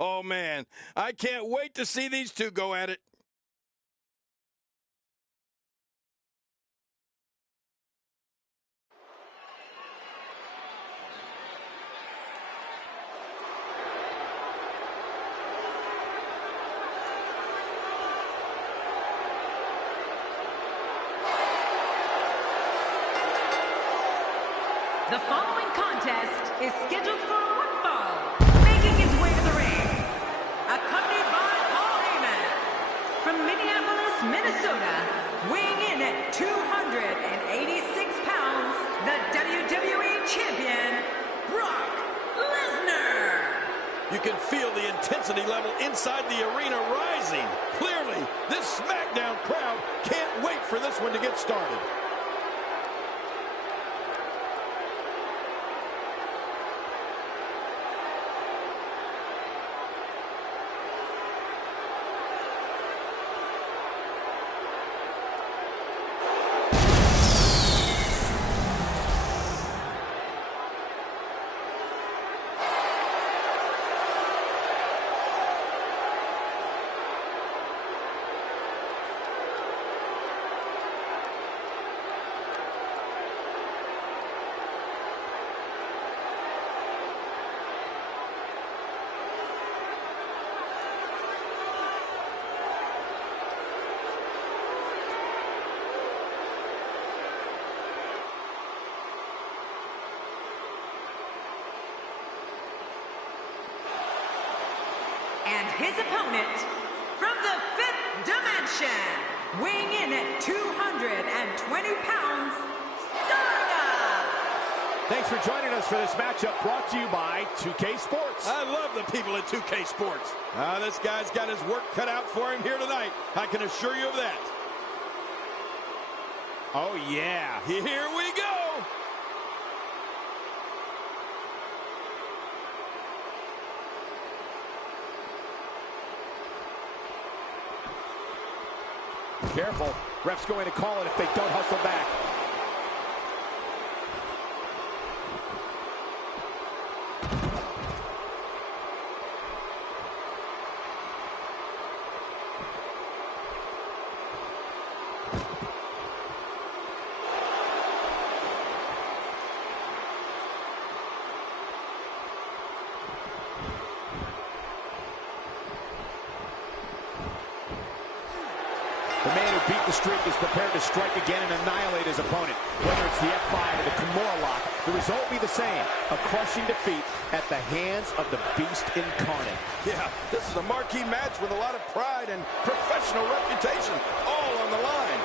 Oh, man. I can't wait to see these two go at it. The following contest is scheduled for one fall. Making his way to the ring, accompanied by Paul Heyman. From Minneapolis, Minnesota, weighing in at 286 pounds, the WWE Champion, Brock Lesnar. You can feel the intensity level inside the arena rising. Clearly, this SmackDown crowd can't wait for this one to get started. And his opponent, from the fifth dimension, weighing in at 220 pounds, Stardust! Thanks for joining us for this matchup brought to you by 2K Sports. I love the people at 2K Sports. This guy's got his work cut out for him here tonight. I can assure you of that. Oh, yeah. Here we go. Careful. Ref's going to call it if they don't hustle back. The man who beat the streak is prepared to strike again and annihilate his opponent. Whether it's the F5 or the Kimura lock, the result will be the same. A crushing defeat at the hands of the Beast Incarnate. Yeah, this is a marquee match with a lot of pride and professional reputation all on the line.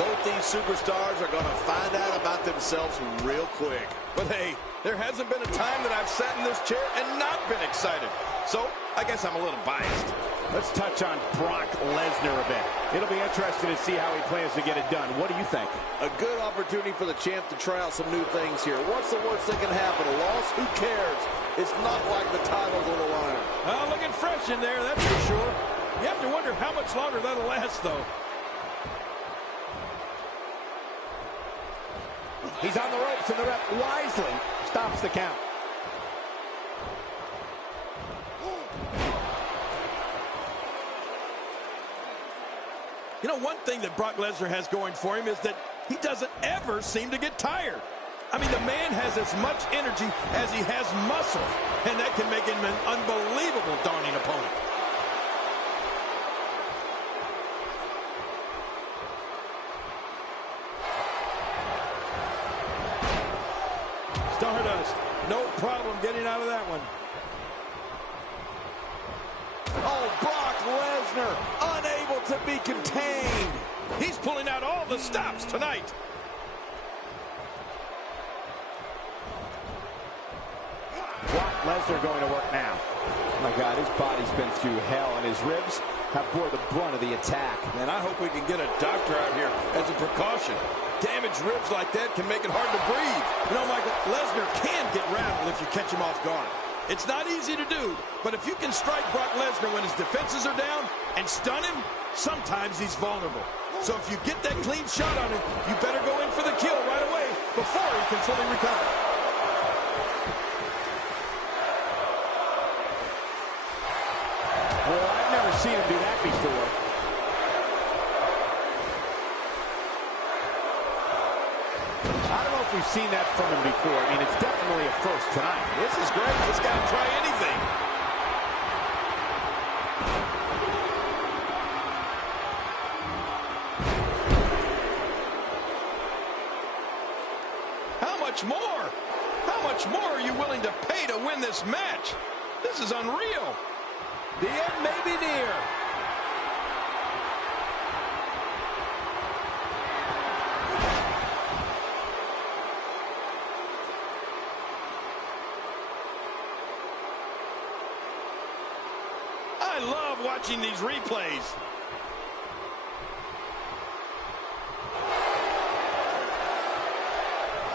Both these superstars are going to find out about themselves real quick. But hey, there hasn't been a time that I've sat in this chair and not been excited. So, I guess I'm a little biased. Let's touch on Brock Lesnar a bit. It'll be interesting to see how he plans to get it done. What do you think? A good opportunity for the champ to try out some new things here. What's the worst that can happen? A loss? Who cares? It's not like the title's on the line. Looking fresh in there, that's for sure. You have to wonder how much longer that'll last, though. He's on the ropes, and the ref wisely stops the count. You know, one thing that Brock Lesnar has going for him is that he doesn't ever seem to get tired. I mean, the man has as much energy as he has muscle, and that can make him an unbelievable daunting opponent. Stardust, no problem getting out of that one. Oh, Brock Lesnar, unable to be contained. He's pulling out all the stops tonight. Brock Lesnar going to work now. Oh my God, his body's been through hell, and his ribs have bore the brunt of the attack. And I hope we can get a doctor out here as a precaution. Damaged ribs like that can make it hard to breathe. You know, Michael, Lesnar can get rattled if you catch him off guard. It's not easy to do, but if you can strike Brock Lesnar when his defenses are down and stun him, sometimes he's vulnerable. So if you get that clean shot on him, you better go in for the kill right away before he can fully recover. Well, I've never seen him do that before. I don't know if we've seen that from him before. I mean, it's definitely a first tonight. This is great. This guy can try anything. How much more? How much more are you willing to pay to win this match? This is unreal. The end may be near. I love watching these replays.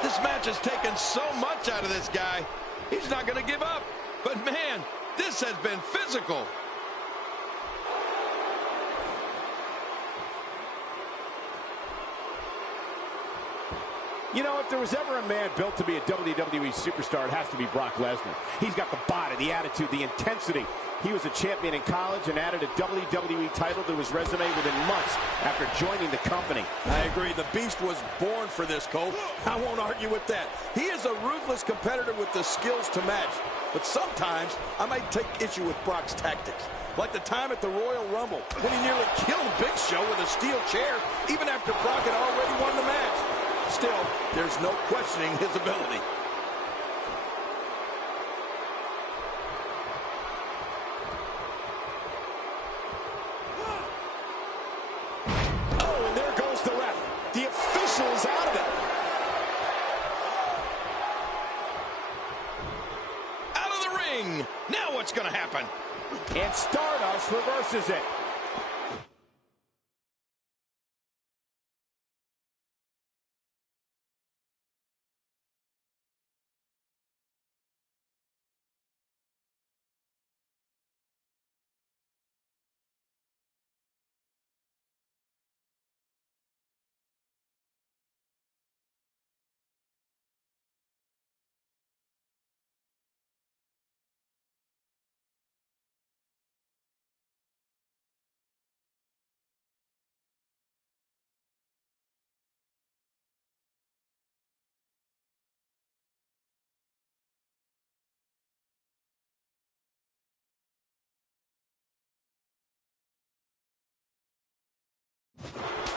This match has taken so much out of this guy. He's not going to give up. But man, this has been physical. You know, if there was ever a man built to be a WWE superstar, it has to be Brock Lesnar. He's got the body, the attitude, the intensity. He was a champion in college and added a WWE title to his resume within months after joining the company. I agree. The Beast was born for this, Cole. I won't argue with that. He is a ruthless competitor with the skills to match. But sometimes I might take issue with Brock's tactics. Like the time at the Royal Rumble when he nearly killed Big Show with a steel chair even after Brock had already won the match. Still, there's no questioning his ability. Oh, and there goes the ref. The official is out of it. Out of the ring. Now what's going to happen? And Stardust reverses it.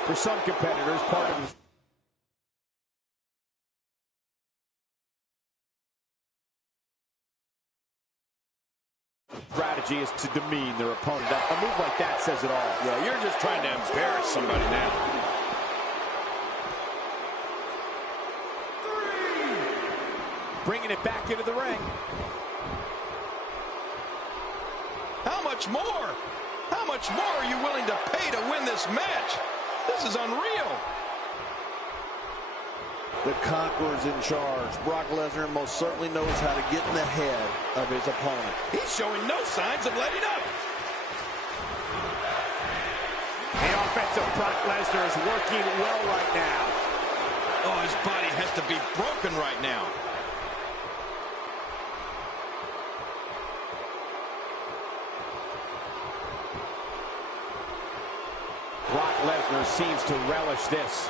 For some competitors, part of the strategy is to demean their opponent. A move like that says it all. Yeah, you're just trying to embarrass somebody now. Bringing it back into the ring. How much more? How much more are you willing to pay to win this match? This is unreal. The Conqueror's in charge. Brock Lesnar most certainly knows how to get in the head of his opponent. He's showing no signs of letting up. The offensive Brock Lesnar is working well right now. Oh, his body has to be broken right now. Brock Lesnar seems to relish this.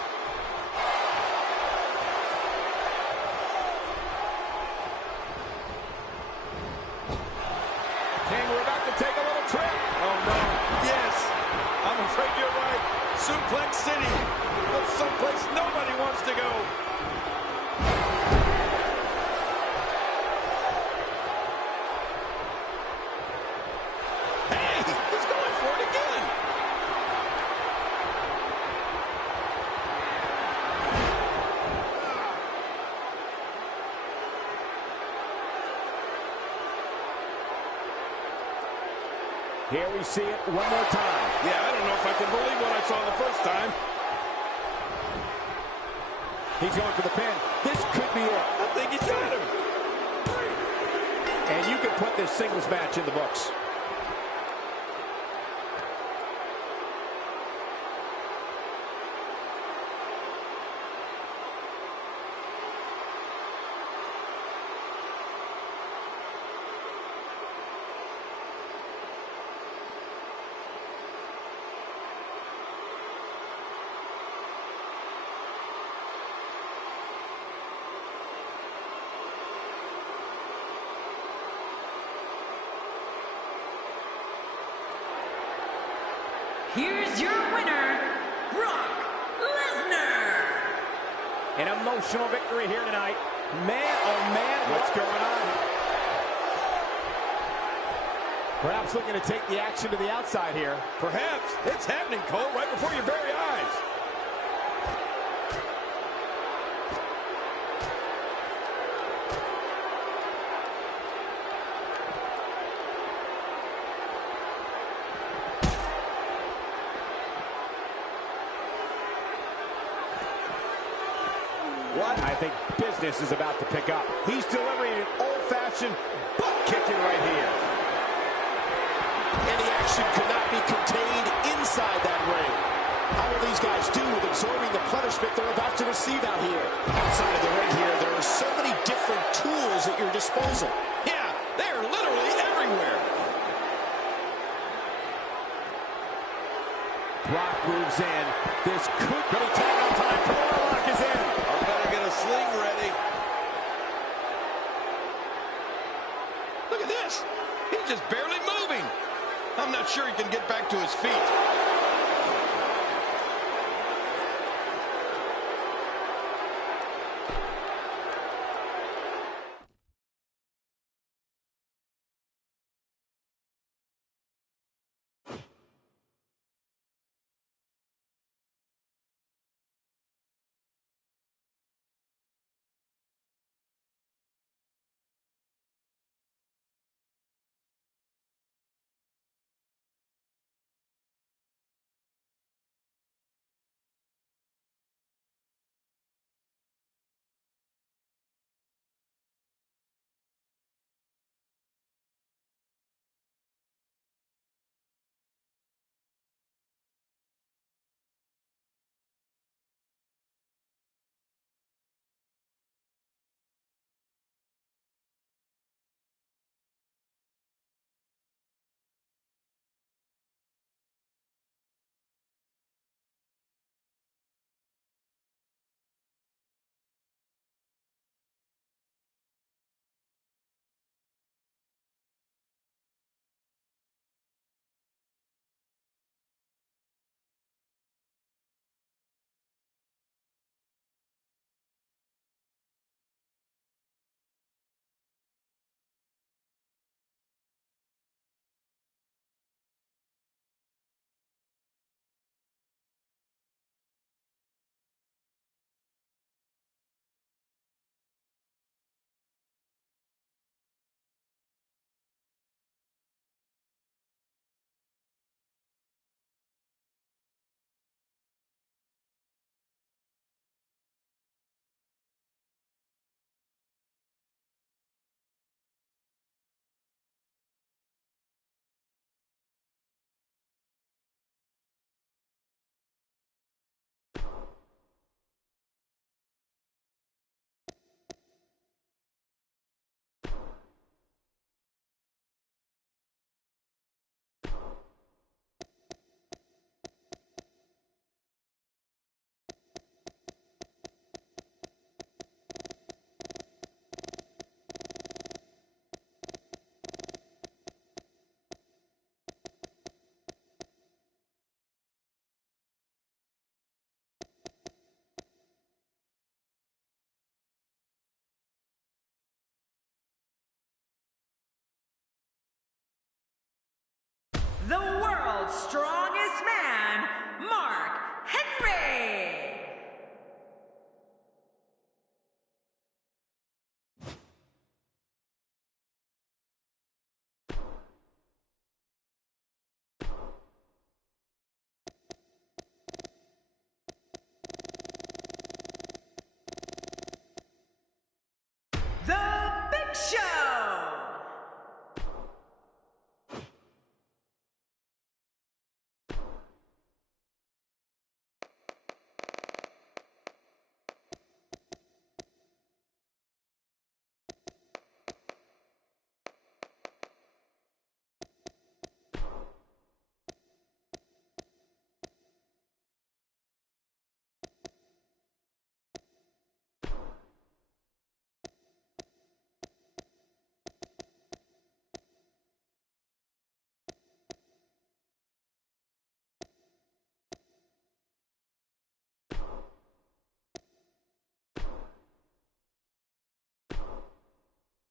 King, we're about to take a little trip. Oh, no. Yes. I'm afraid you're right. Suplex City. That's someplace nobody wants to go. Hey, he's going for it again. Here we see it one more time. Yeah, I don't know if I can believe what I saw the first time. He's going for the pin. This could be it. I think he's got him. And you can put this singles match in the books. here's your winner, Brock Lesnar. An emotional victory here tonight. Man, oh man, what's going on? Perhaps looking to take the action to the outside here. Perhaps. It's happening, Cole, right before your very eyes. What? I think business is about to pick up. He's delivering an old-fashioned butt kicking right here. Any action could not be contained inside that ring. How will these guys do with absorbing the punishment they're about to receive out here? Outside of the ring here, there are so many different tools at your disposal. Yeah, they are literally everywhere. Brock moves in. This could be tag on time. Warlock is in. I better get a sling ready. Look at this. He's just barely moving. I'm not sure he can get back to his feet.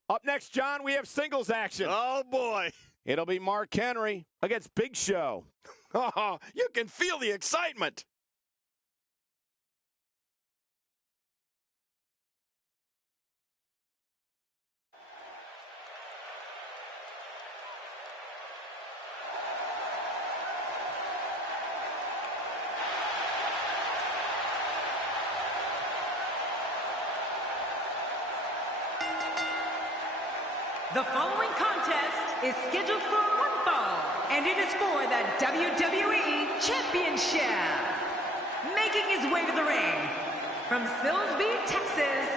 Up next, John, we have singles action. Oh, boy. It'll be Mark Henry against Big Show. Oh, you can feel the excitement. The following contest is scheduled for one fall, and it is for the WWE Championship. Making his way to the ring, from Silsbee, Texas,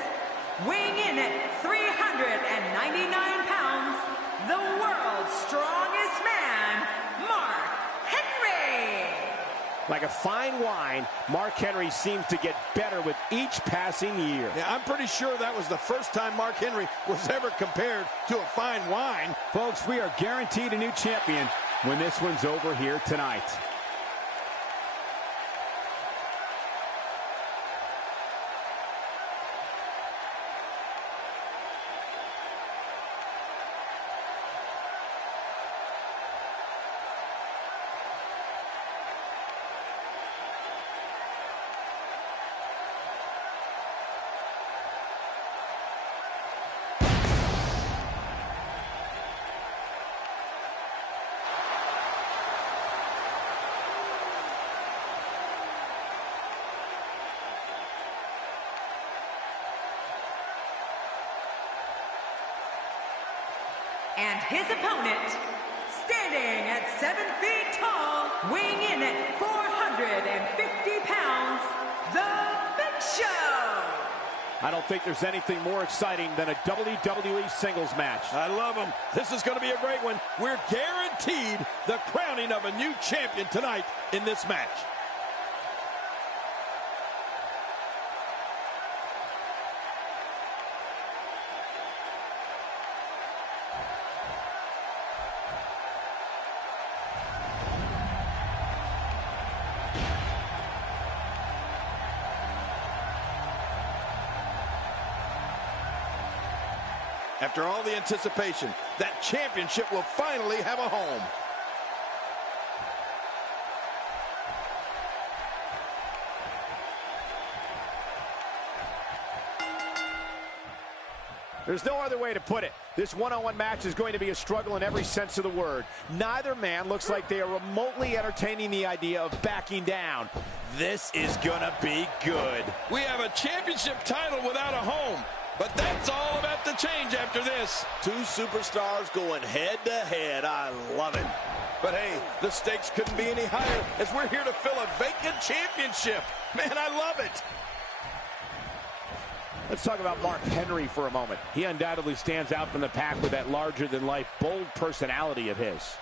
weighing in at 399 pounds, the world's strongest man, Mark Henry. Like a fine wine, Mark Henry seems to get better with each passing year. Yeah, I'm pretty sure that was the first time Mark Henry was ever compared to a fine wine. Folks, we are guaranteed a new champion when this one's over here tonight. And his opponent, standing at 7 feet tall, weighing in at 450 pounds, the Big Show. I don't think there's anything more exciting than a WWE singles match. I love them. This is going to be a great one. We're guaranteed the crowning of a new champion tonight in this match. After all the anticipation, that championship will finally have a home. There's no other way to put it. This one-on-one match is going to be a struggle in every sense of the word. Neither man looks like they are remotely entertaining the idea of backing down. This is gonna be good. We have a championship title without a home. But that's all about to change after this. Two superstars going head-to-head. I love it. But hey, the stakes couldn't be any higher as we're here to fill a vacant championship. Man, I love it. Let's talk about Mark Henry for a moment. He undoubtedly stands out from the pack with that larger-than-life, bold personality of his.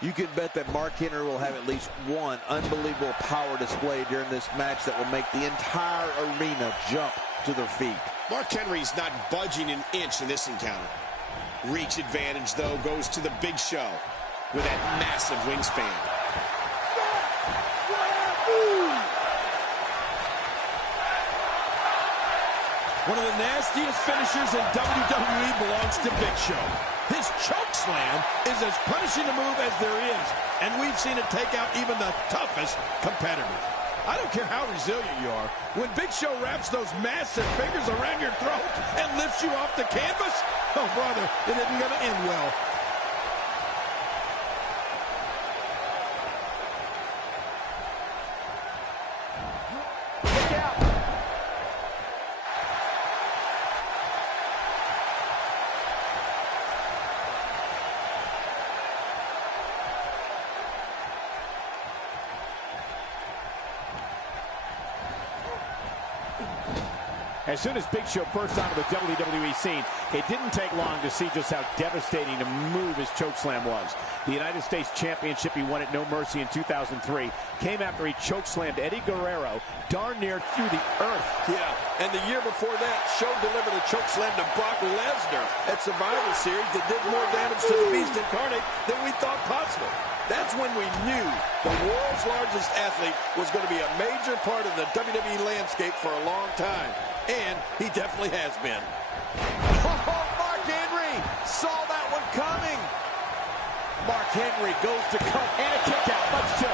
You can bet that Mark Henry will have at least one unbelievable power display during this match that will make the entire arena jump to their feet. Mark Henry's not budging an inch in this encounter. Reach advantage, though, goes to the Big Show with that massive wingspan. One of the nastiest finishers in WWE belongs to Big Show. His choke slam is as punishing a move as there is, and we've seen it take out even the toughest competitors. I don't care how resilient you are. When Big Show wraps those massive fingers around your throat and lifts you off the canvas, oh, brother, it isn't going to end well. Look out! As soon as Big Show burst onto the WWE scene, it didn't take long to see just how devastating a move his chokeslam was. The United States Championship he won at No Mercy in 2003 came after he chokeslammed Eddie Guerrero darn near through the earth. Yeah, and the year before that, Show delivered a chokeslam to Brock Lesnar at Survivor Series that did more damage to the Beast Incarnate than we thought possible. That's when we knew the world's largest athlete was going to be a major part of the WWE landscape for a long time. And he definitely has been. Oh, Mark Henry! Mark Henry goes to cut and a kick out, much to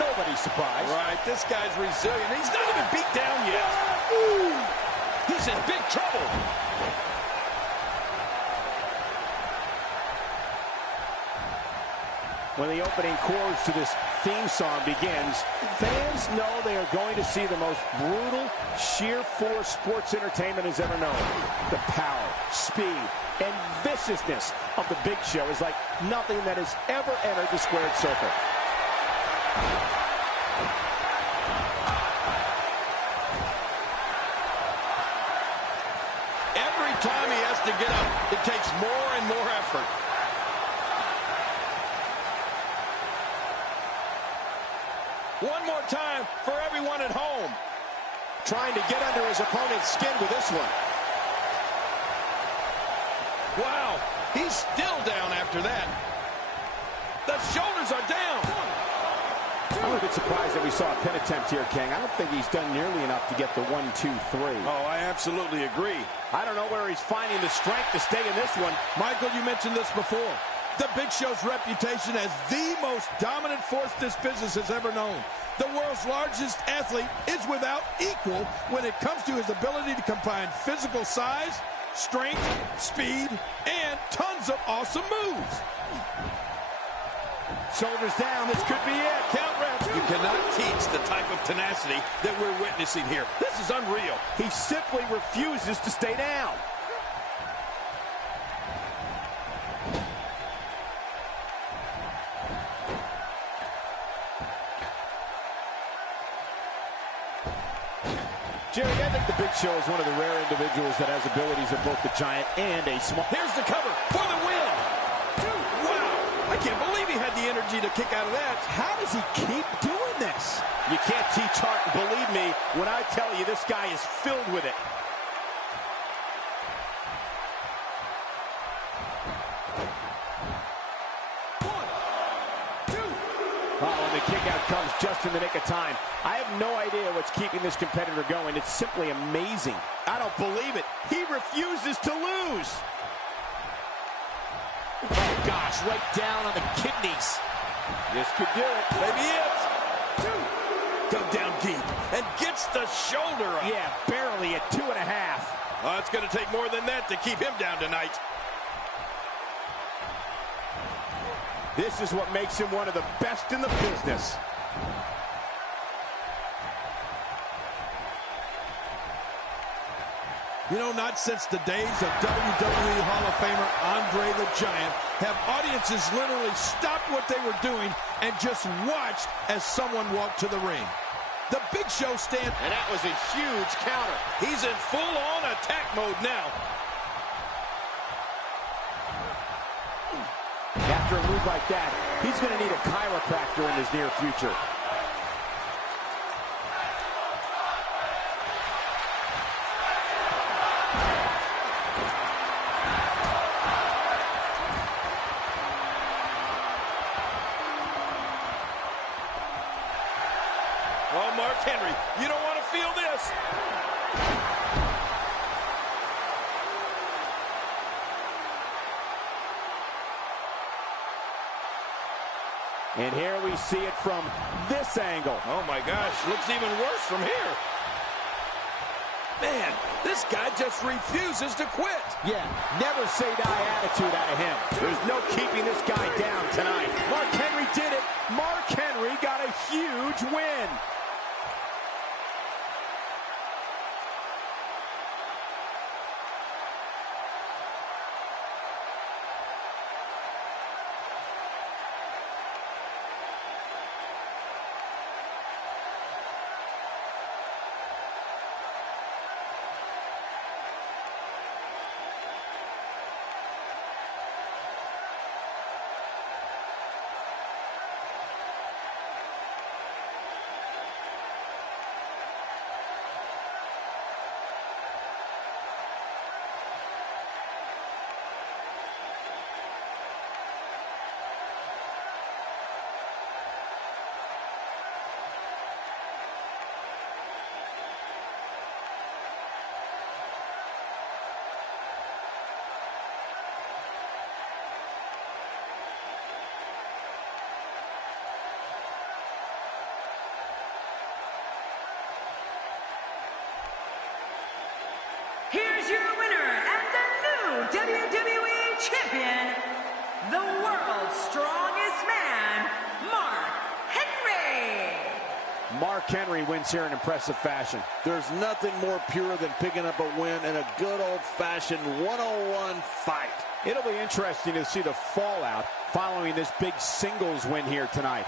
nobody's surprise. Right, this guy's resilient. He's not even beat down yet. He's in big trouble. When the opening chords to this theme song begins, fans know they are going to see the most brutal, sheer force sports entertainment has ever known. The power, speed, and viciousness of the Big Show is like nothing that has ever entered the squared circle. Every time he has to get up, it takes more and more effort. One more time for everyone at home. Trying to get under his opponent's skin with this one. Wow, he's still down after that. The shoulders are down. I'm a bit surprised that we saw a pin attempt here, King. I don't think he's done nearly enough to get the 1, 2, 3. Oh, I absolutely agree. I don't know where he's finding the strength to stay in this one. Michael, you mentioned this before. The Big Show's reputation as the most dominant force this business has ever known. The world's largest athlete is without equal when it comes to his ability to combine physical size, strength, speed, and tons of awesome moves. Shoulders down, this could be it. Count, ref. You cannot teach the type of tenacity that we're witnessing here. This is unreal. He simply refuses to stay down. Jerry, I think the Big Show is one of the rare individuals that has abilities of both the giant and a small. Here's the cover for the win. Wow, I can't believe he had the energy to kick out of that. How does he keep doing this? You can't teach heart, and believe me when I tell you this guy is filled with it. And the kick out comes just in the nick of time. I have no idea what's keeping this competitor going. It's simply amazing. I don't believe it. He refuses to lose. Oh, gosh, right down on the kidneys. This could do it. Maybe it. Dug down deep and gets the shoulder up. Yeah, barely at 2.5. Oh, it's going to take more than that to keep him down tonight. This is what makes him one of the best in the business. You know, not since the days of WWE Hall of Famer Andre the Giant have audiences literally stopped what they were doing and just watched as someone walked to the ring. The Big Show stand. And that was a huge counter. He's in full-on attack mode now. After a move like that, he's going to need a chiropractor in his near future. Oh, Mark Henry, you don't want to feel this. And here we see it from this angle. Oh, my gosh. Looks even worse from here. Man, this guy just refuses to quit. Yeah, never say die attitude out of him. There's no keeping this guy down tonight. Mark Henry did it. Mark Henry got a huge win. Mark Henry wins here in impressive fashion. There's nothing more pure than picking up a win in a good old-fashioned one-on-one fight. It'll be interesting to see the fallout following this big singles win here tonight.